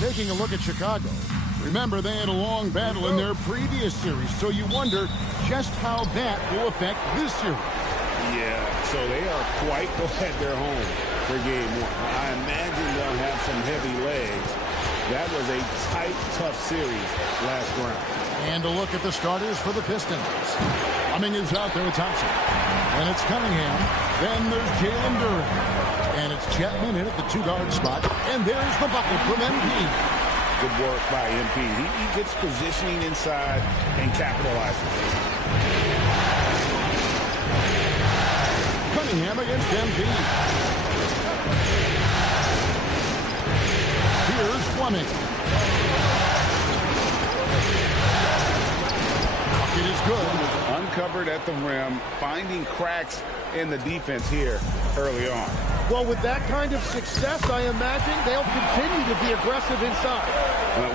Taking a look at Chicago. Remember, they had a long battle in their previous series, so you wonder just how that will affect this series. Yeah, so they are quite glad they're home for game one. I imagine they'll have some heavy legs. That was a tight, tough series last round. And a look at the starters for the Pistons. Fleming is out there with Thompson. And it's Cunningham. Then there's Jalen Duren. And it's Chapman in at the two-guard spot. And there's the bucket from MP. Good work by MP. He gets positioning inside and capitalizes. Cunningham against MP. Here's Fleming. Bucket is good. Uncovered at the rim, finding cracks in the defense here early on. Well, with that kind of success, I imagine they'll continue to be aggressive inside.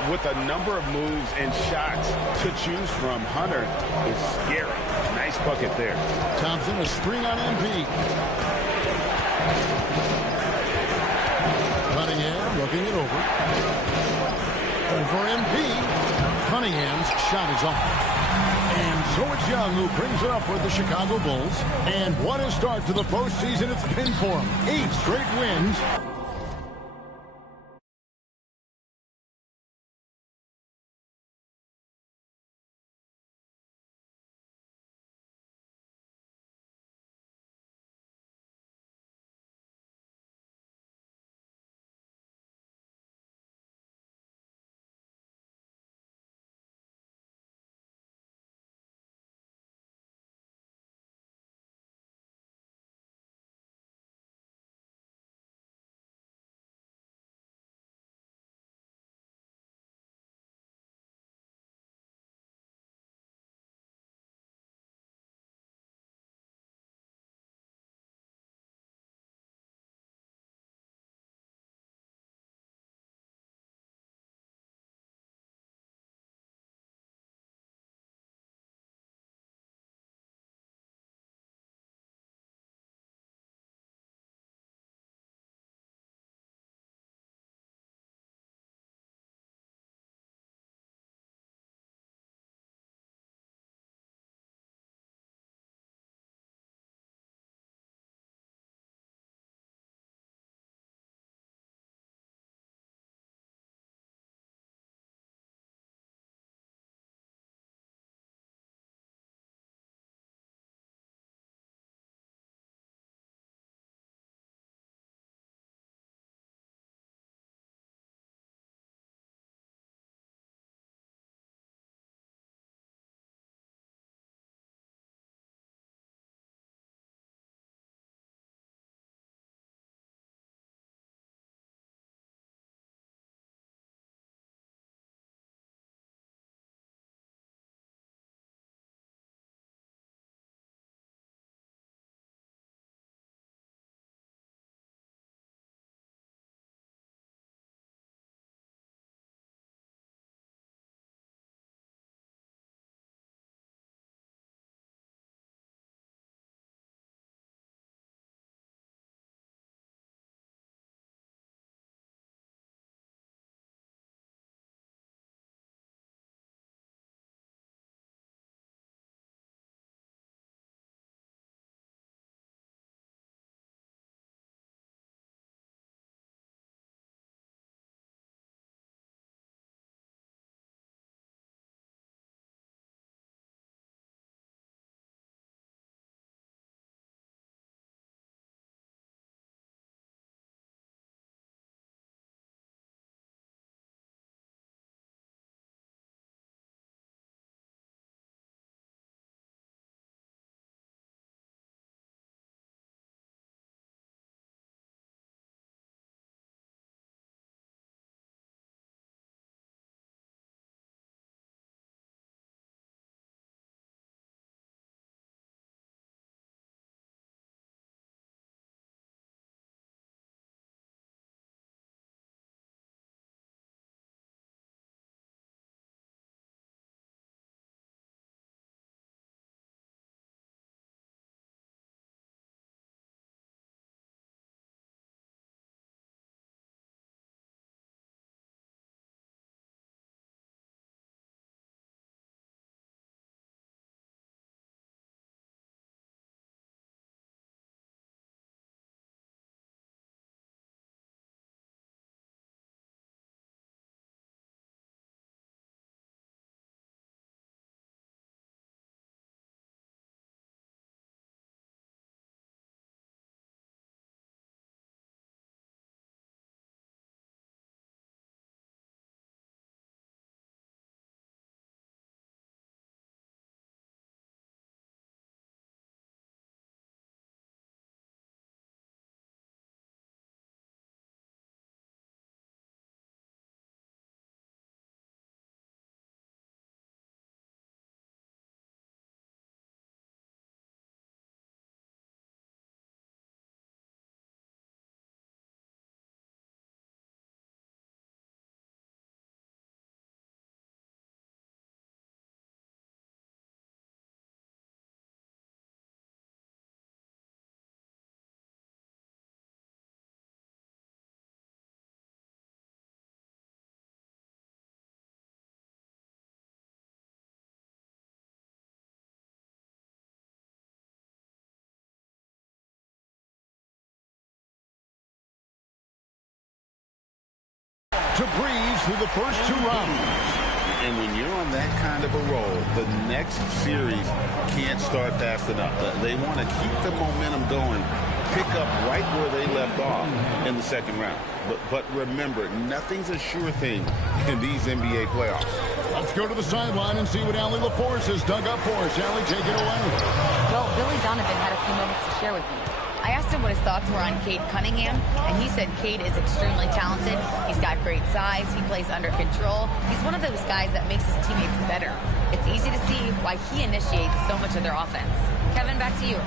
With a number of moves and shots to choose from, Hunter is scary. Nice bucket there. Thompson, a screen on MP. Cunningham looking it over. Over MP. Cunningham's shot is off. And so it's Young who brings it up for the Chicago Bulls. And what a start to the postseason it's been for them. 8 straight wins. to breeze through the first 2 rounds. And when you're on that kind of a roll, the next series can't start fast enough. They want to keep the momentum going, pick up right where they left off in the second round. But remember, nothing's a sure thing in these NBA playoffs. Let's go to the sideline and see what Allie LaForce has dug up for us. Allie, take it away. Well, Billy Donovan had a few moments to share with me. I asked him what his thoughts were on Cade Cunningham, and he said Cade is extremely talented. He's got great size. He plays under control. He's one of those guys that makes his teammates better. It's easy to see why he initiates so much of their offense. Kevin, back to you.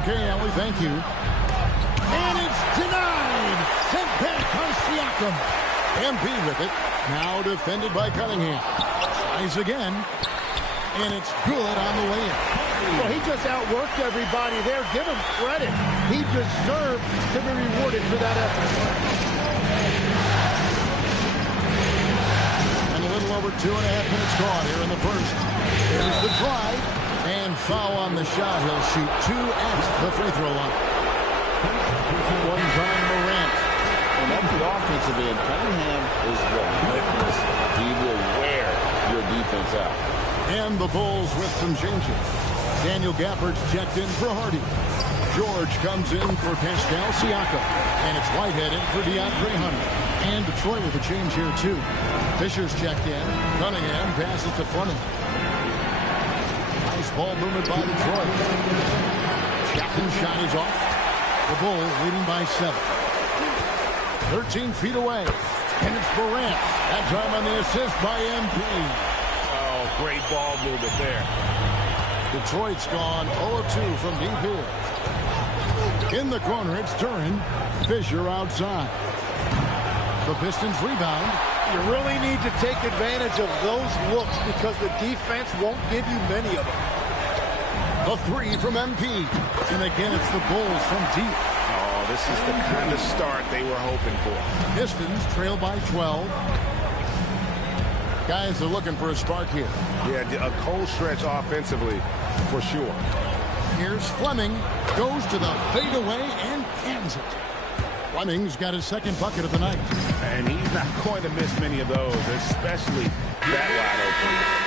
Okay, Allie, thank you. And it's denied. Sent back by Siakam. MP with it. Now defended by Cunningham. Tries again. And it's good on the way in. Well, he just outworked everybody there. Give him credit. He deserved to be rewarded for that effort. And a little over 2.5 minutes gone here in the first. Here's the drive. And foul on the shot. He'll shoot 2 at the free throw line. One's on Morant. And up the offensive end, Cunningham is relentless. He will wear your defense out. And the Bulls with some changes. Daniel Gafford's checked in for Hardy. George comes in for Pascal Siakam. And it's Whitehead in for DeAndre Hunter. And Detroit with a change here, too. Fisher's checked in. Cunningham passes to Fleming. Nice ball movement by Detroit. Chapman's shot is off. The Bulls leading by 7. 13 feet away. And it's Morant. That time on the assist by MP. Oh, great ball movement there. Detroit's gone 0-2 from deep here. In the corner, it's Duran. Fisher outside. The Pistons rebound. You really need to take advantage of those looks because the defense won't give you many of them. A 3 from MP. And again, it's the Bulls from deep. Oh, this is the kind of start they were hoping for. Pistons trail by 12. Guys are looking for a spark here. Yeah, a cold stretch offensively, for sure. Here's Fleming. Goes to the fadeaway and cans it. Fleming's got his second bucket of the night. And he's not going to miss many of those, especially that wide open.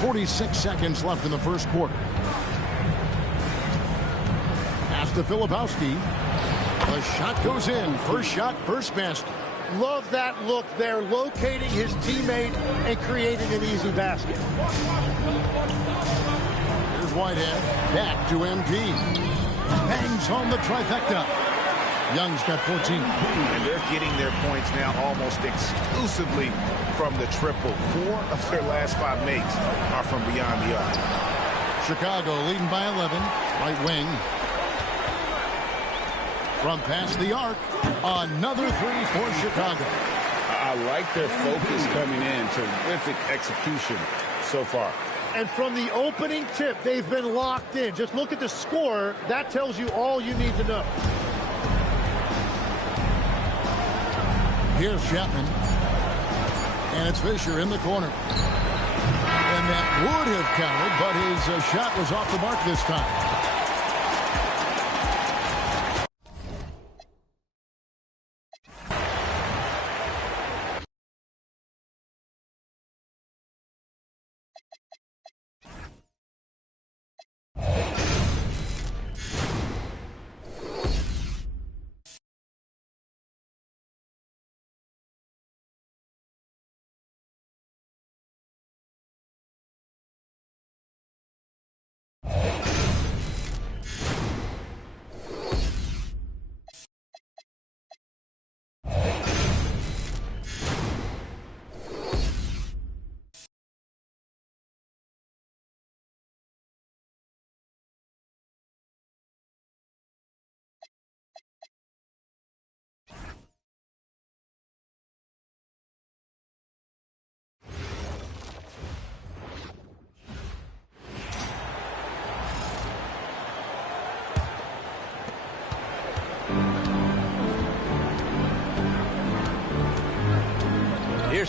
46 seconds left in the first quarter. Pass to Filipowski. The shot goes in. First shot, first basket. Love that look there, locating his teammate and creating an easy basket. Here's Whitehead. Back to MP. Bangs home the trifecta. Young's got 14. And they're getting their points now almost exclusively from the triple. 4 of their last 5 makes are from beyond the arc. Chicago leading by 11. Right wing. From past the arc, another 3 for Chicago. I like their focus coming in. Terrific execution so far. And from the opening tip, they've been locked in. Just look at the score. That tells you all you need to know. Here's Chapman. And it's Fisher in the corner. And that would have counted, but his shot was off the mark this time.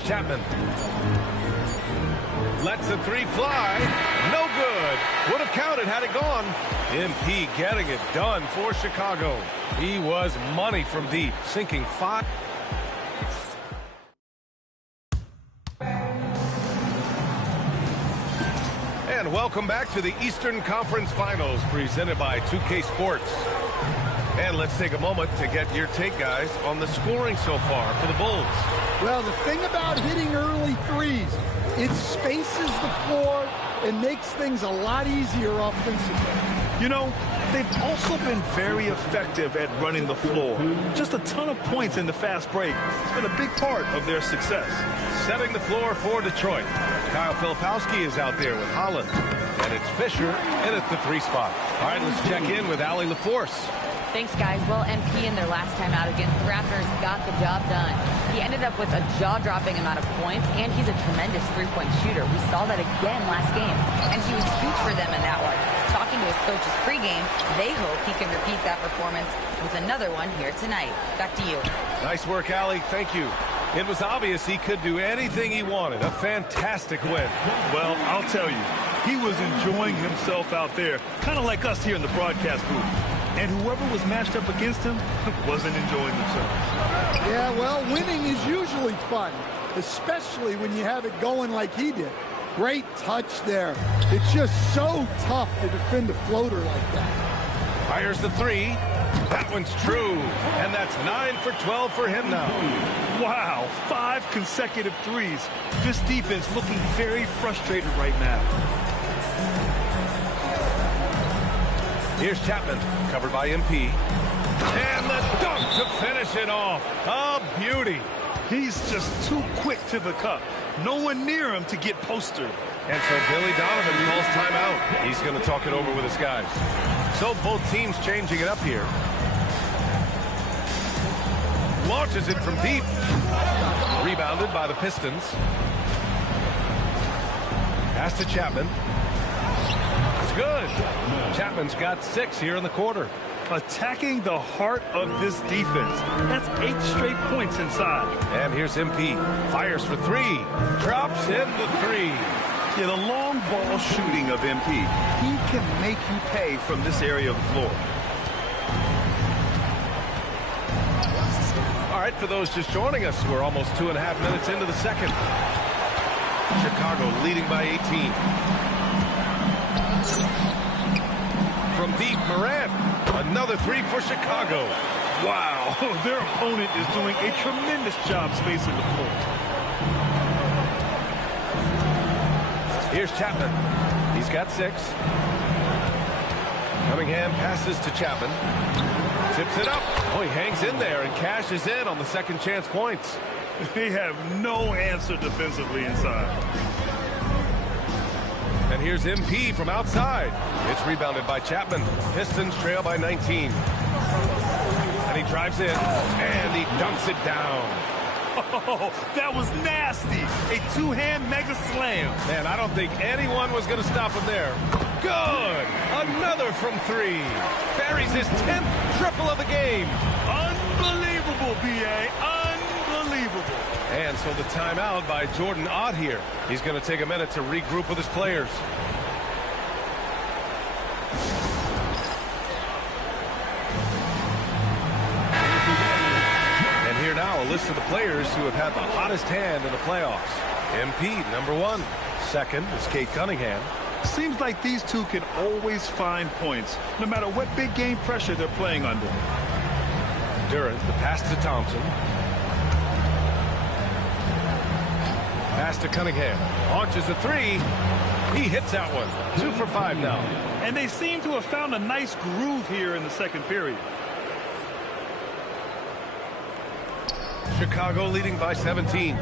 Chapman. Lets the three fly. No good. Would have counted had it gone. MP getting it done for Chicago. He was money from deep, sinking 5. And welcome back to the Eastern Conference Finals presented by 2K Sports. And let's take a moment to get your take, guys, on the scoring so far for the Bulls. Well, the thing about hitting early threes, it spaces the floor and makes things a lot easier offensively. You know, they've also been very effective at running the floor. Just a ton of points in the fast break. It's been a big part of their success. Setting the floor for Detroit. Kyle Filipowski is out there with Holland. And it's Fisher in at the 3 spot. All right, let's check in with Allie LaForce. Thanks, guys. Well, MP in their last time out against the Raptors got the job done. He ended up with a jaw-dropping amount of points, and he's a tremendous three-point shooter. We saw that again last game, and he was huge for them in that one. Talking to his coaches pregame, they hope he can repeat that performance with another one here tonight. Back to you. Nice work, Allie. Thank you. It was obvious he could do anything he wanted. A fantastic win. Well, I'll tell you, he was enjoying himself out there, kind of like us here in the broadcast booth. And whoever was matched up against him wasn't enjoying themselves. Yeah, well, winning is usually fun, especially when you have it going like he did. Great touch there. It's just so tough to defend a floater like that. Fires the 3. That one's true. And that's 9 for 12 for him now. Wow, 5 consecutive threes. This defense looking very frustrated right now. Here's Chapman, covered by MP. And the dunk to finish it off. A beauty. He's just too quick to the cup. No one near him to get postered. And so Billy Donovan calls timeout. He's going to talk it over with his guys. So both teams changing it up here. Launches it from deep. Rebounded by the Pistons. Pass to Chapman. It's good. Chapman's got 6 here in the quarter. Attacking the heart of this defense. That's 8 straight points inside. And here's MP. Fires for 3. Drops in the 3. Yeah, the long ball shooting of MP. He can make you pay from this area of the floor. All right, for those just joining us, we're almost 2.5 minutes into the second. Chicago leading by 18. From deep, Morant. Another 3 for Chicago. Wow, their opponent is doing a tremendous job spacing the floor. Here's Chapman. He's got 6. Cunningham passes to Chapman. Tips it up. Oh, he hangs in there and cashes in on the second chance points. They have no answer defensively inside. And here's MP from outside. It's rebounded by Chapman. Pistons trail by 19. And he drives in, and he dunks it down. Oh, that was nasty. A 2-hand mega slam. Man, I don't think anyone was going to stop him there. Good. Another from 3. Buries his 10th triple of the game. Unbelievable, B.A. Unbelievable. And so the timeout by Jordan Ott here. He's going to take a minute to regroup with his players. And here now a list of the players who have had the hottest hand in the playoffs. MP, number 1. Second is Kate Cunningham. Seems like these two can always find points, no matter what big game pressure they're playing under. Durant, the pass to Thompson. Pass to Cunningham. Launches a 3. He hits that one. 2 for 5 now. And they seem to have found a nice groove here in the second period. Chicago leading by 17.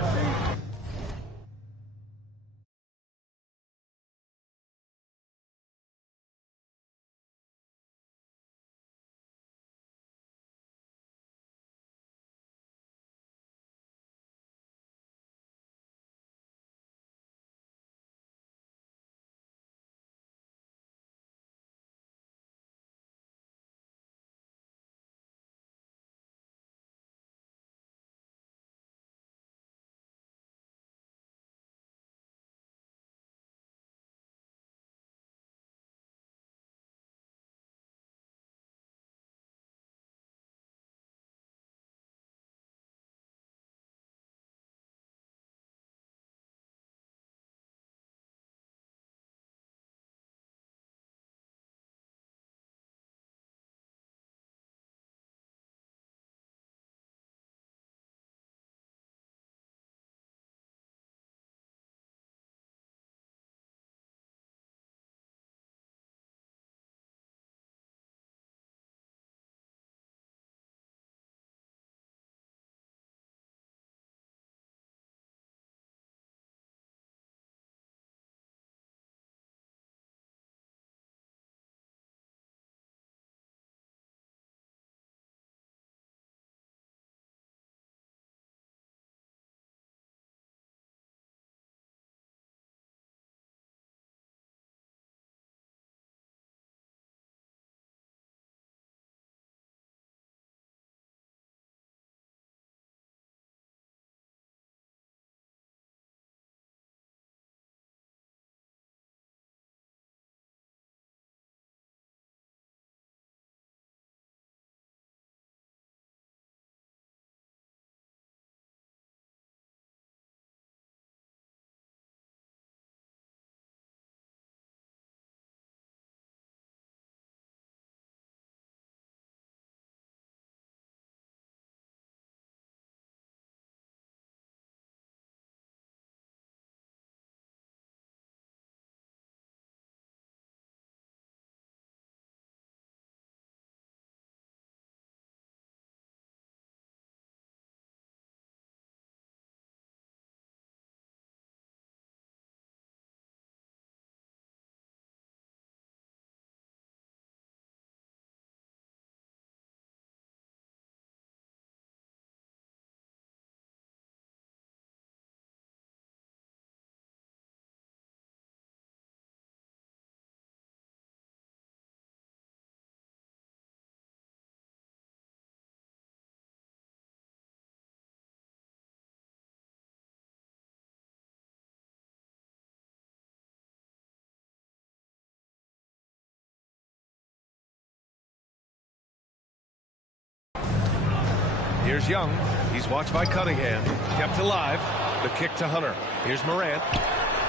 Here's Young. He's watched by Cunningham. Kept alive. The kick to Hunter. Here's Morant.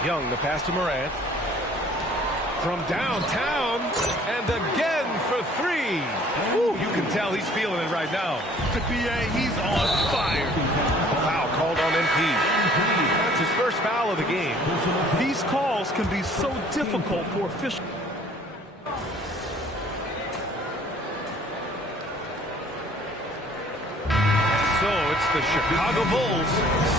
Young, the pass to Morant. From downtown, and again for three. Woo, you can tell he's feeling it right now. BA, he's on fire. A foul called on MP. That's his first foul of the game. These calls can be so difficult for officials. So it's the Chicago Bulls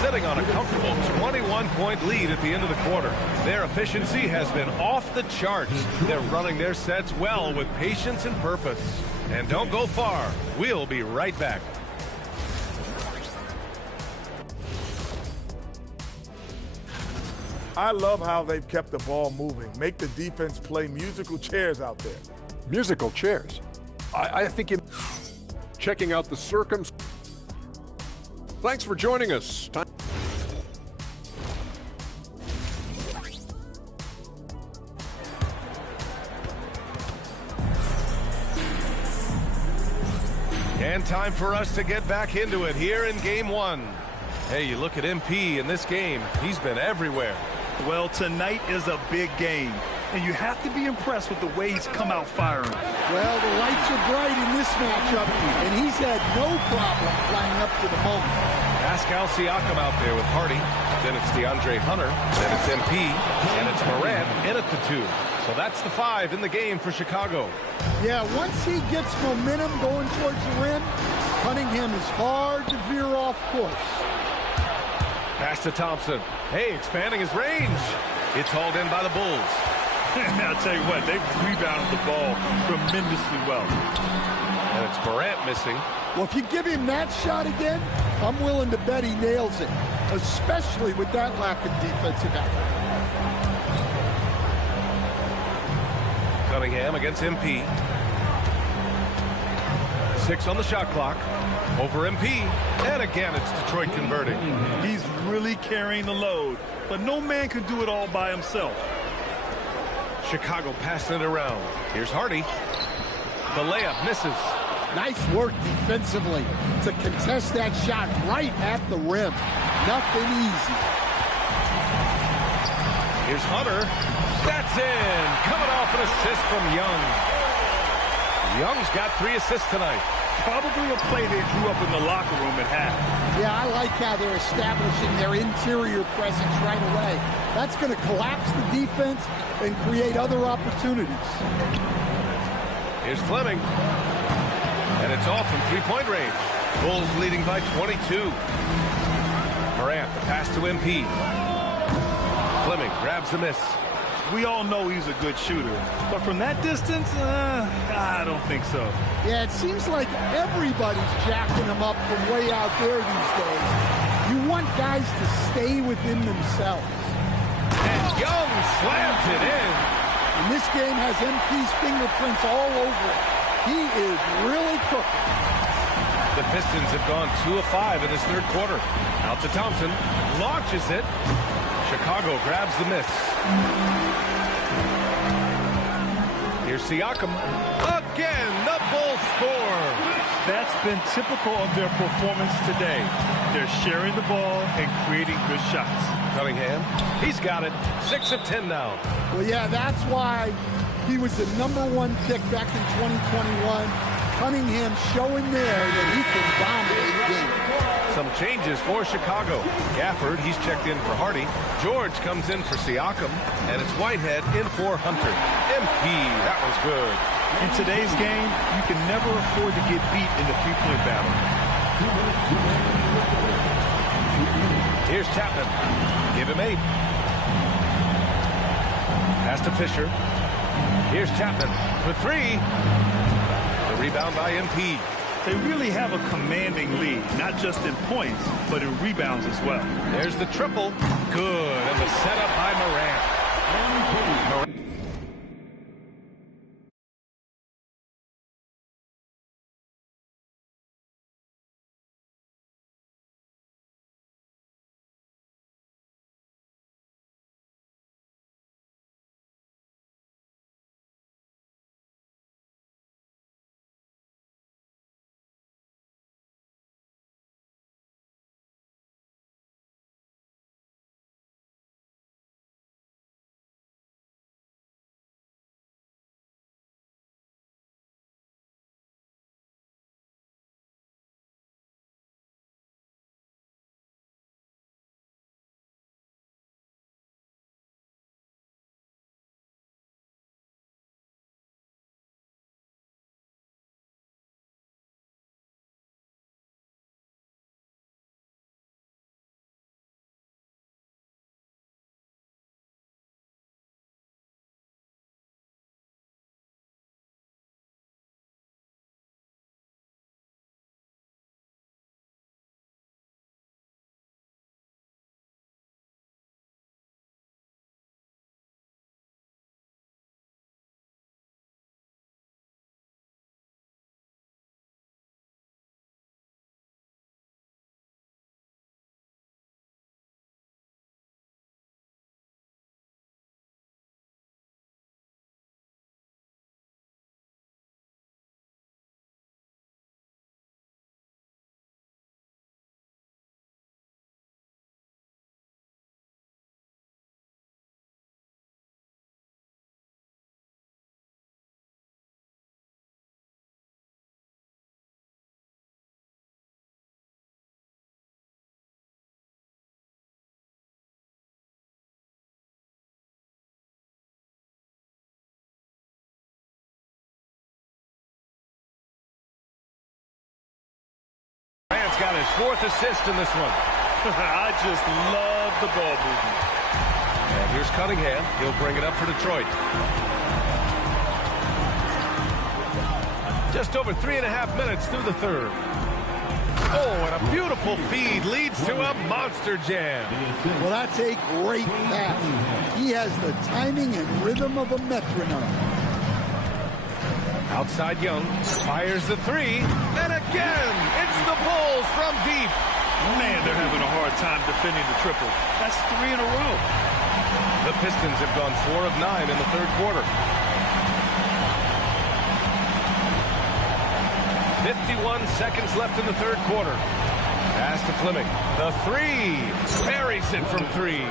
sitting on a comfortable 21-point lead at the end of the quarter. Their efficiency has been off the charts. They're running their sets well with patience and purpose. And don't go far. We'll be right back. I love how they've kept the ball moving. Make the defense play musical chairs out there. Musical chairs. I think you're checking out the circumstances. Thanks for joining us. And time for us to get back into it here in game one. Hey, you look at MP in this game. He's been everywhere. Well, tonight is a big game, and you have to be impressed with the way he's come out firing. Well, the lights are bright in this matchup, and he's had no problem playing up to the moment. Pascal Siakam out there with Hardy. Then it's DeAndre Hunter. Then it's MP. And it's Morant in at the 2. So that's the 5 in the game for Chicago. Yeah, once he gets momentum going towards the rim, Cunningham is hard to veer off course. Pass to Thompson. Hey, expanding his range. It's hauled in by the Bulls. I'll tell you what, they've rebounded the ball tremendously well. And it's Morant missing. Well, if you give him that shot again, I'm willing to bet he nails it, especially with that lack of defensive effort. Cunningham against MP. 6 on the shot clock. Over MP. And again, it's Detroit converting. He's really carrying the load, but no man can do it all by himself. Chicago passing it around. Here's Hardy. The layup misses. Nice work defensively to contest that shot right at the rim. Nothing easy. Here's Hunter. That's in. Coming off an assist from Young. Young's got 3 assists tonight. Probably a play they drew up in the locker room at half. Yeah, I like how they're establishing their interior presence right away. That's going to collapse the defense and create other opportunities. Here's Fleming. And it's off from 3-point range. Bulls leading by 22. Morant, the pass to MP. Fleming grabs the miss. We all know he's a good shooter, but from that distance, I don't think so. Yeah, it seems like everybody's jacking him up from way out there these days. You want guys to stay within themselves. And Young slams it in. And this game has MP's fingerprints all over it. He is really cooking. The Pistons have gone 2 of 5 in this third quarter. Out to Thompson. Launches it. Chicago grabs the miss. Here's Siakam. Again, the Bulls score. That's been typical of their performance today. They're sharing the ball and creating good shots. Cunningham, he's got it. 6 of 10 now. Well, yeah, that's why he was the #1 pick back in 2021. Cunningham showing there that he can dominate games. Some changes for Chicago. Gafford, he's checked in for Hardy. George comes in for Siakam. And it's Whitehead in for Hunter. MP, that was good. In today's game, you can never afford to get beat in the three-point battle. Here's Chapman. Give him 8. Pass to Fisher. Here's Chapman for 3. The rebound by MP. They really have a commanding lead, not just in points, but in rebounds as well. There's the triple. Good. And the setup by Morant. got his 4th assist in this one. I just love the ball movement. And here's Cunningham. He'll bring it up for Detroit. Just over 3.5 minutes through the third. Oh, and a beautiful feed leads to a monster jam. Well, that's a great pass. He has the timing and rhythm of a metronome. Outside Young fires the 3, and again, it's the Bulls from deep. Man, they're having a hard time defending the triple. That's 3 in a row. The Pistons have gone 4 of 9 in the third quarter. 51 seconds left in the third quarter. Pass to Fleming. The 3. Buries it from 3.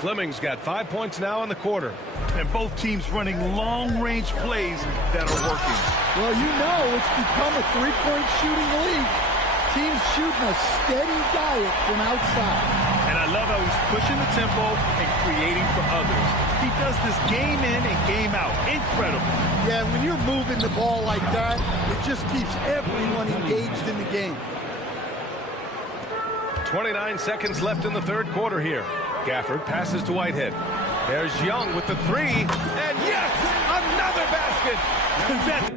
Fleming's got 5 points now in the quarter. And both teams running long-range plays that are working. Well, you know it's become a three-point shooting league. Teams shooting a steady diet from outside. And I love how he's pushing the tempo and creating for others. He does this game in and game out. Incredible. Yeah, when you're moving the ball like that, it just keeps everyone engaged in the game. 29 seconds left in the third quarter here. Gafford passes to Whitehead. There's Young with the 3, and yes, another basket. That's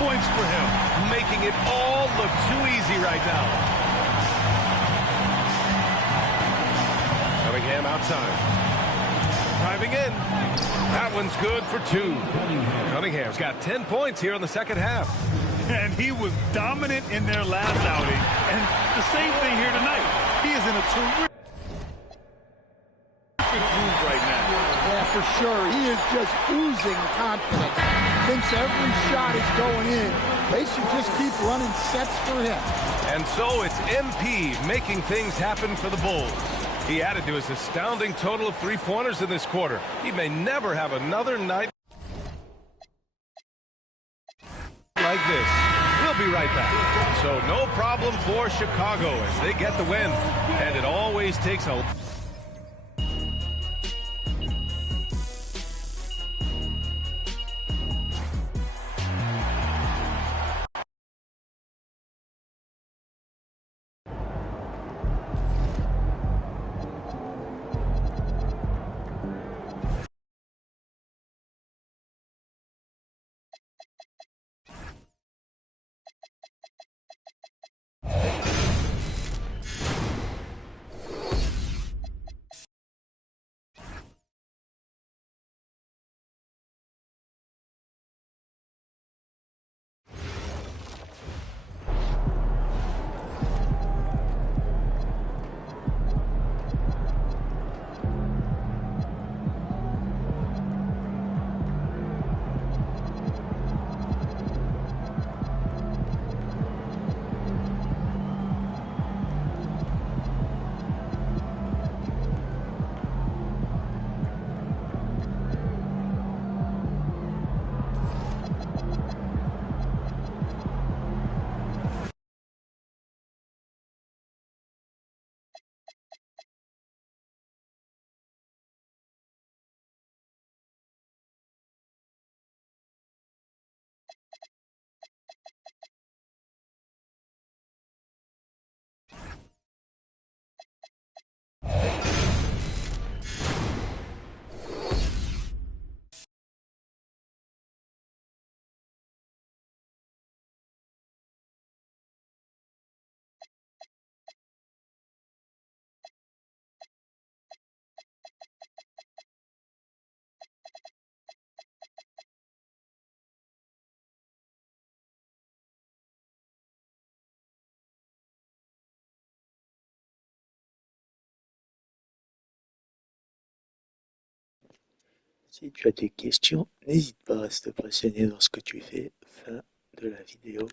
points for him, making it all look too easy right now. Cunningham outside. Driving in. That one's good for 2. Cunningham's got 10 points here in the second half. And he was dominant in their last outing. And the same thing here tonight. He is in a terrific move right now. Yeah, for sure. He is just oozing confidence. Thinks every shot is going in. They should just keep running sets for him. And so it's MP making things happen for the Bulls. He added to his astounding total of 3-pointers in this quarter. He may never have another night like this. We'll be right back. So no problem for Chicago as they get the win. And it always takes a... Si tu as des questions, n'hésite pas à rester passionné dans ce que tu fais. Fin de la vidéo.